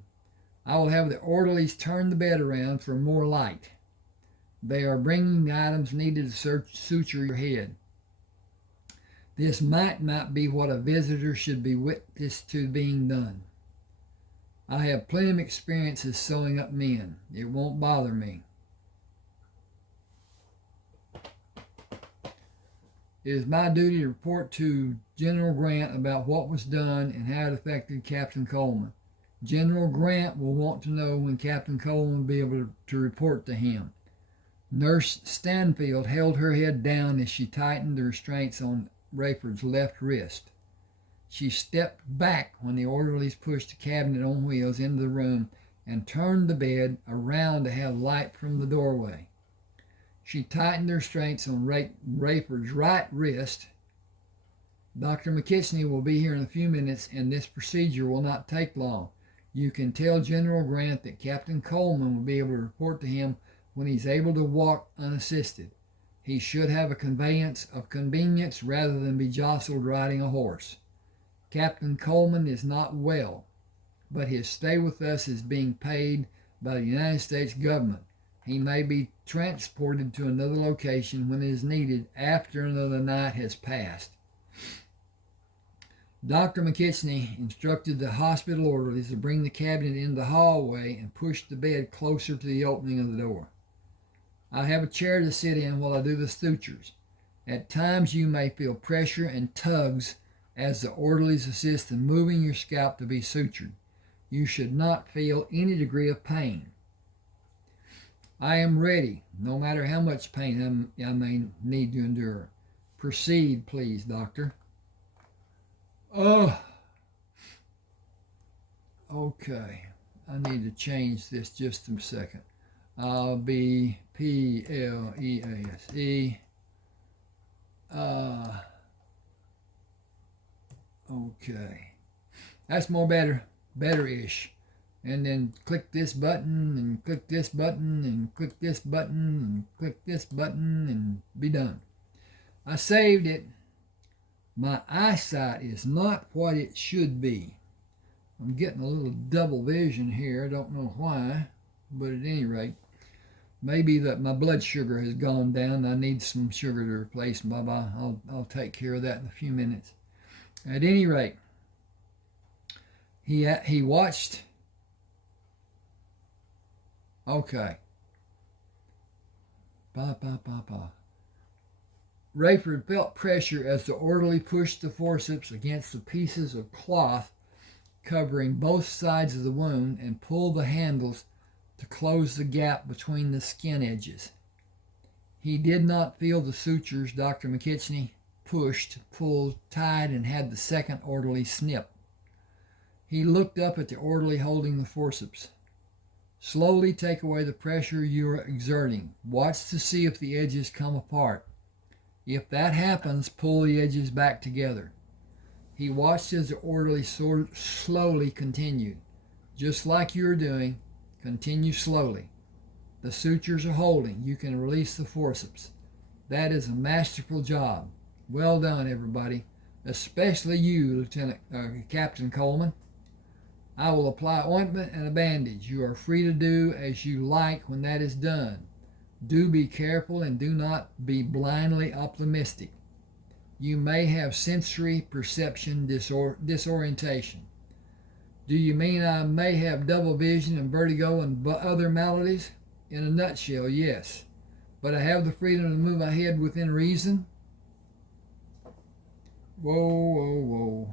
I will have the orderlies turn the bed around for more light. They are bringing the items needed to suture your head. This might not be what a visitor should be witness to being done. I have plenty of experiences sewing up men. It won't bother me. It is my duty to report to General Grant about what was done and how it affected Captain Coleman. General Grant will want to know when Captain Coleman will be able to report to him. Nurse Stanfield held her head down as she tightened the restraints on Rayford's left wrist. She stepped back when the orderlies pushed the cabinet on wheels into the room and turned the bed around to have light from the doorway. She tightened the restraints on Rayford's right wrist. Dr. McKitchney will be here in a few minutes, and this procedure will not take long. You can tell General Grant that Captain Coleman will be able to report to him when he's able to walk unassisted. He should have a conveyance of convenience rather than be jostled riding a horse. Captain Coleman is not well, but his stay with us is being paid by the United States government. He may be transported to another location when it is needed after another night has passed. Dr. McKitchney instructed the hospital orderlies to bring the cabinet into the hallway and push the bed closer to the opening of the door. I have a chair to sit in while I do the sutures. At times you may feel pressure and tugs as the orderlies assist in moving your scalp to be sutured. You should not feel any degree of pain. I am ready, no matter how much pain I may need to endure. Proceed, please, doctor. Okay. I need to change this just a second. I'll be P-L-E-A-S-E. Okay. That's more better-ish. And then click this button, and click this button, and click this button, and click this button, and be done. I saved it. My eyesight is not what it should be. I'm getting a little double vision here. I don't know why, but at any rate, maybe that my blood sugar has gone down. I need some sugar to replace. Bye-bye. I'll take care of that in a few minutes. At any rate, he watched. Okay. Bye. Rayford felt pressure as the orderly pushed the forceps against the pieces of cloth covering both sides of the wound and pulled the handles to close the gap between the skin edges. He did not feel the sutures Dr. McKitchney pushed, pulled, tied, and had the second orderly snip. He looked up at the orderly holding the forceps. Slowly take away the pressure you are exerting. Watch to see if the edges come apart. If that happens, pull the edges back together. He watched as the orderly slowly continued. Just like you are doing, continue slowly. The sutures are holding. You can release the forceps. That is a masterful job. Well done, everybody, especially you, Captain Coleman. I will apply ointment and a bandage. You are free to do as you like when that is done. Do be careful and do not be blindly optimistic. You may have sensory perception disorientation. Do you mean I may have double vision and vertigo and other maladies? In a nutshell, yes. But I have the freedom to move my head within reason. Whoa.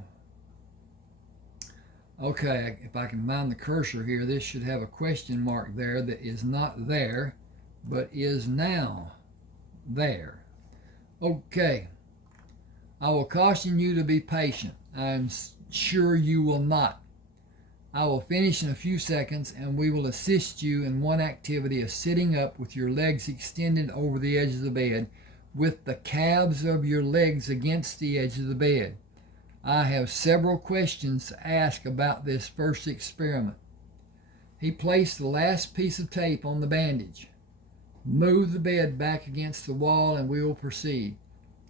Okay, if I can find the cursor here, this should have a question mark there that is not there, but is now there. Okay. I will caution you to be patient. I am sure you will not. I will finish in a few seconds, and we will assist you in one activity of sitting up with your legs extended over the edge of the bed, with the calves of your legs against the edge of the bed. I have several questions to ask about this first experiment. He placed the last piece of tape on the bandage. Move the bed back against the wall and we will proceed.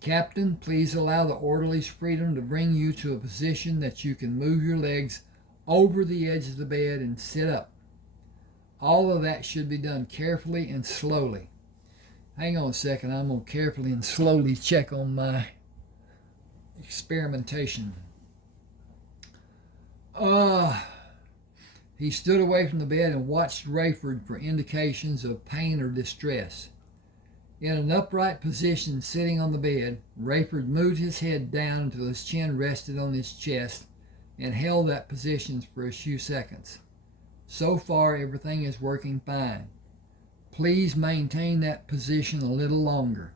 Captain, please allow the orderly's freedom to bring you to a position that you can move your legs over the edge of the bed and sit up. All of that should be done carefully and slowly. Hang on a second, I'm going to carefully and slowly check on my experimentation. He stood away from the bed and watched Rayford for indications of pain or distress. In an upright position sitting on the bed, Rayford moved his head down until his chin rested on his chest and held that position for a few seconds. So far, everything is working fine. Please maintain that position a little longer.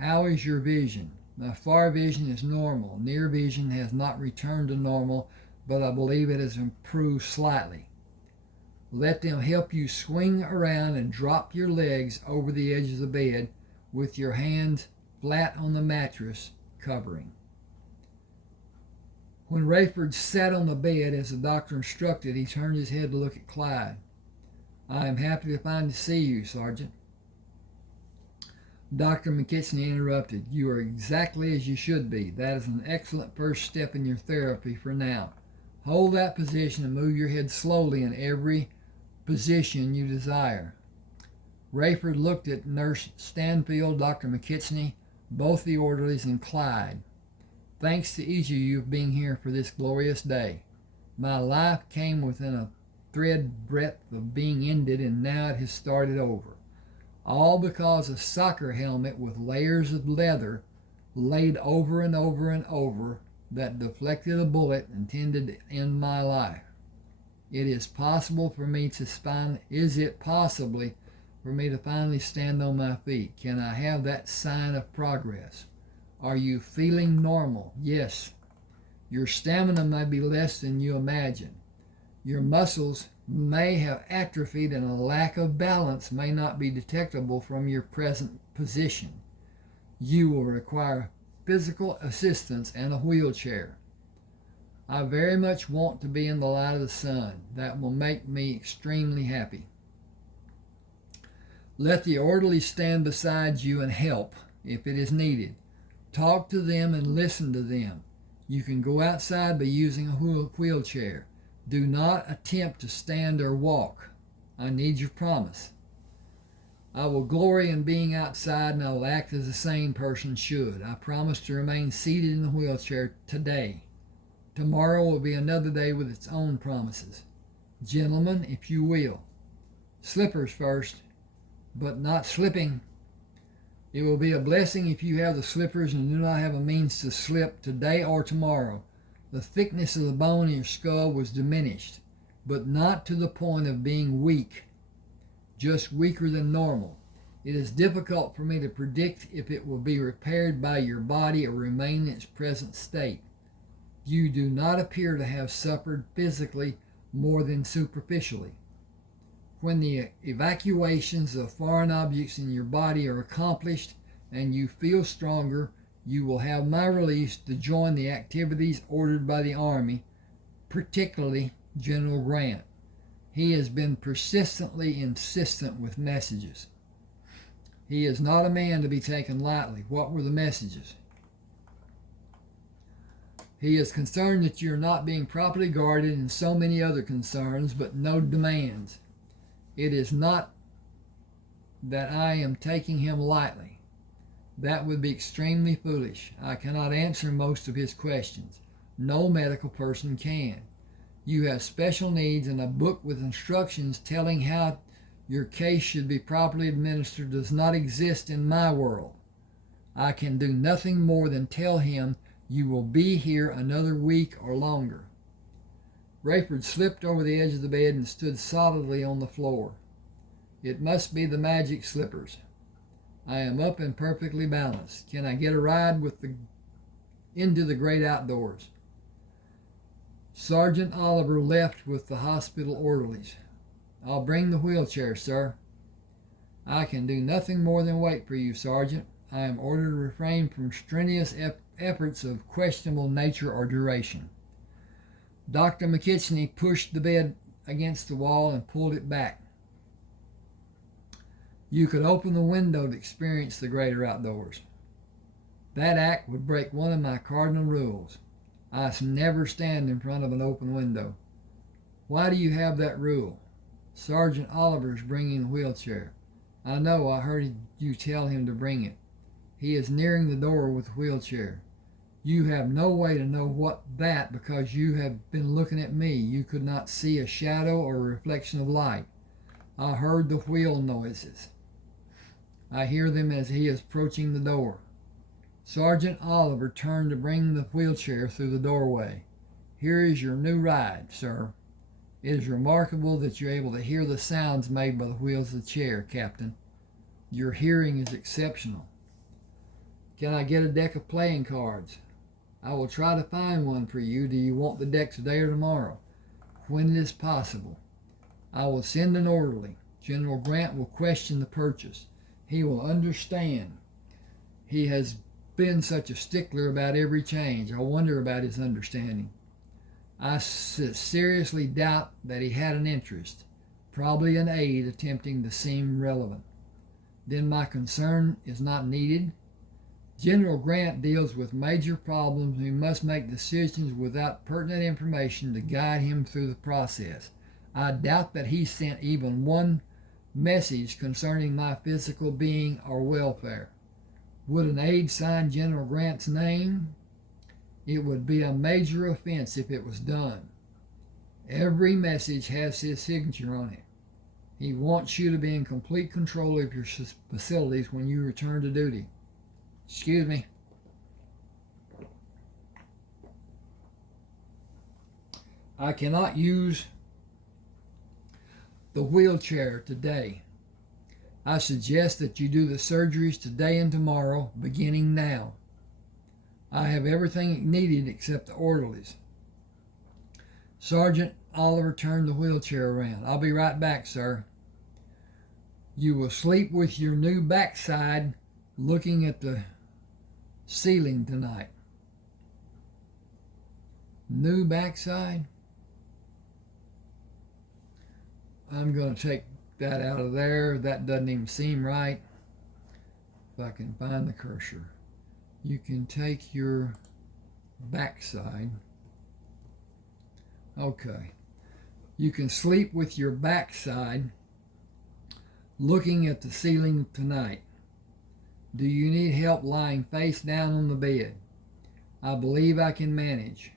How is your vision? My far vision is normal. Near vision has not returned to normal, but I believe it has improved slightly. Let them help you swing around and drop your legs over the edge of the bed with your hands flat on the mattress covering. When Rayford sat on the bed as the doctor instructed, he turned his head to look at Clyde. I am happy to see you, Sergeant. Dr. McKitchney interrupted. You are exactly as you should be. That is an excellent first step in your therapy for now. Hold that position and move your head slowly in every position you desire. Rayford looked at Nurse Stanfield, Dr. McKitchney, both the orderlies, and Clyde. Thanks to each of you for being here for this glorious day. My life came within a thread breadth of being ended, and now it has started over. All because a soccer helmet with layers of leather laid over and over and over that deflected a bullet intended to end my life. Is it possible for me to finally stand on my feet? Can I have that sign of progress? Are you feeling normal? Yes. Your stamina may be less than you imagine. Your muscles may have atrophied and a lack of balance may not be detectable from your present position. You will require physical assistance and a wheelchair. I very much want to be in the light of the sun. That will make me extremely happy. Let the orderly stand beside you and help if it is needed. Talk to them and listen to them. You can go outside by using a wheelchair. Do not attempt to stand or walk. I need your promise. I will glory in being outside, and I will act as a sane person should. I promise to remain seated in the wheelchair today. Tomorrow will be another day with its own promises. Gentlemen, if you will. Slippers first, but not slipping. It will be a blessing if you have the slippers and do not have a means to slip today or tomorrow. The thickness of the bone in your skull was diminished, but not to the point of being weak. just weaker than normal. It is difficult for me to predict if it will be repaired by your body or remain in its present state. You do not appear to have suffered physically more than superficially. When the evacuations of foreign objects in your body are accomplished and you feel stronger, you will have my release to join the activities ordered by the Army, particularly General Grant. He has been persistently insistent with messages. He is not a man to be taken lightly. What were the messages? He is concerned that you are not being properly guarded and so many other concerns, but no demands. It is not that I am taking him lightly. That would be extremely foolish. I cannot answer most of his questions. No medical person can. You have special needs, and a book with instructions telling how your case should be properly administered does not exist in my world. I can do nothing more than tell him you will be here another week or longer. Rayford slipped over the edge of the bed and stood solidly on the floor. It must be the magic slippers. I am up and perfectly balanced. Can I get a ride into the great outdoors? Sergeant Oliver left with the hospital orderlies. I'll bring the wheelchair, sir. I can do nothing more than wait for you, Sergeant. I am ordered to refrain from strenuous efforts of questionable nature or duration. Dr. McKitchney pushed the bed against the wall and pulled it back. You could open the window to experience the greater outdoors. That act would break one of my cardinal rules. I never stand in front of an open window. Why do you have that rule? Sergeant Oliver's bringing the wheelchair. I know, I heard you tell him to bring it. He is nearing the door with the wheelchair. You have no way to know that because you have been looking at me. You could not see a shadow or a reflection of light. I heard the wheel noises. I hear them as he is approaching the door. Sergeant Oliver turned to bring the wheelchair through the doorway. Here is your new ride, sir. It is remarkable that you're able to hear the sounds made by the wheels of the chair, Captain. Your hearing is exceptional. Can I get a deck of playing cards? I will try to find one for you. Do you want the deck today or tomorrow? When it is possible. I will send an orderly. General Grant will question the purchase. He will understand. He has been such a stickler about every change. I wonder about his understanding. I seriously doubt that he had an interest, probably an aide attempting to seem relevant. Then my concern is not needed. General Grant deals with major problems. He must make decisions without pertinent information to guide him through the process. I doubt that he sent even one message concerning my physical being or welfare. Would an aide sign General Grant's name? It would be a major offense if it was done. Every message has his signature on it. He wants you to be in complete control of your facilities when you return to duty. Excuse me. I cannot use the wheelchair today. I suggest that you do the surgeries today and tomorrow, beginning now. I have everything needed except the orderlies. Sergeant Oliver turned the wheelchair around. I'll be right back, sir. You will sleep with your new backside looking at the ceiling tonight. New backside? I'm going to take that out of there. That doesn't even seem right. If I can find the cursor. You can take your backside. Okay. You can sleep with your backside looking at the ceiling tonight. Do you need help lying face down on the bed? I believe I can manage.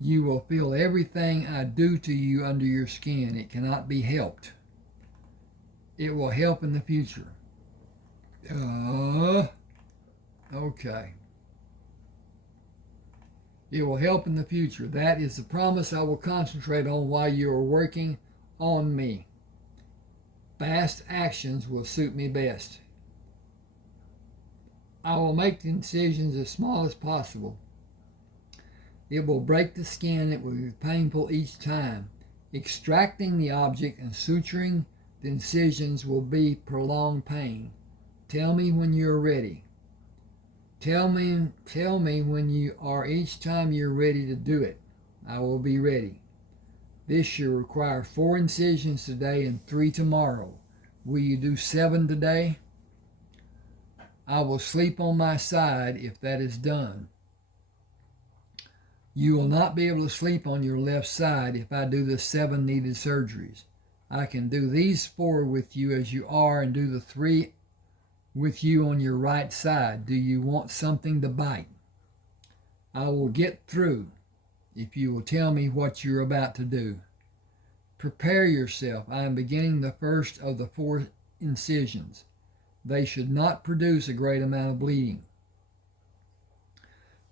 You will feel everything I do to you under your skin. It cannot be helped. It will help in the future. Okay. It will help in the future. That is the promise I will concentrate on while you are working on me. Fast actions will suit me best. I will make the incisions as small as possible. It will break the skin. It will be painful each time. Extracting the object and suturing the incisions will be prolonged pain. Tell me when you're ready. Tell me when you are each time you're ready to do it. I will be ready. This should require 4 incisions today and 3 tomorrow. Will you do 7 today? I will sleep on my side if that is done. You will not be able to sleep on your left side if I do the 7 needed surgeries. I can do these 4 with you as you are and do the 3 with you on your right side. Do you want something to bite? I will get through if you will tell me what you're about to do. Prepare yourself. I am beginning the first of the 4 incisions. They should not produce a great amount of bleeding.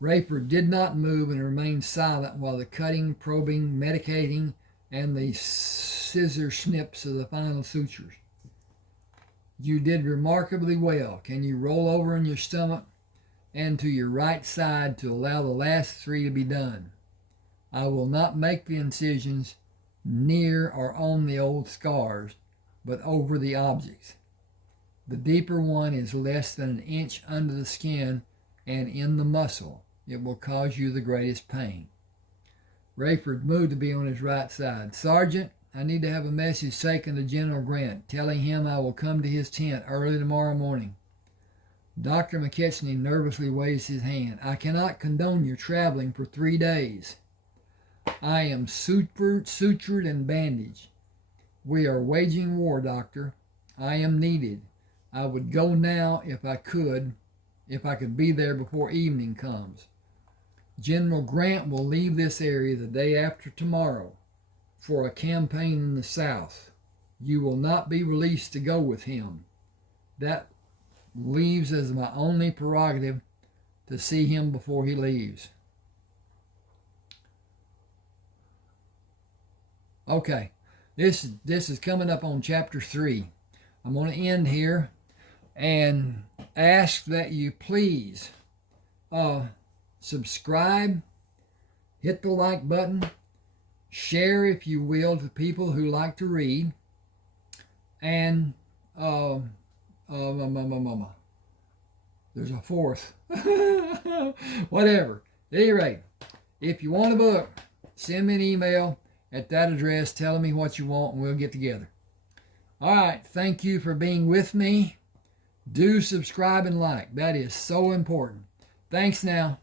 Rayford did not move and remained silent while the cutting, probing, medicating, and the scissor snips of the final sutures. You did remarkably well. Can you roll over on your stomach and to your right side to allow the last 3 to be done? I will not make the incisions near or on the old scars, but over the objects. The deeper one is less than an inch under the skin and in the muscle. It will cause you the greatest pain. Rayford moved to be on his right side. Sergeant, I need to have a message taken to General Grant, telling him I will come to his tent early tomorrow morning. Dr. McKechnie nervously waves his hand. I cannot condone your traveling for 3 days. I am sutured and bandaged. We are waging war, Doctor. I am needed. I would go now if I could be there before evening comes. General Grant will leave this area the day after tomorrow for a campaign in the South. You will not be released to go with him. That leaves as my only prerogative to see him before he leaves. Okay, this is coming up on chapter 3. I'm going to end here and ask that you please subscribe, hit the like button, share if you will to people who like to read, and there's a fourth. Whatever. At any rate, if you want a book, send me an email at that address telling me what you want and we'll get together. All right, thank you for being with me. Do subscribe and like. That is so important. Thanks now.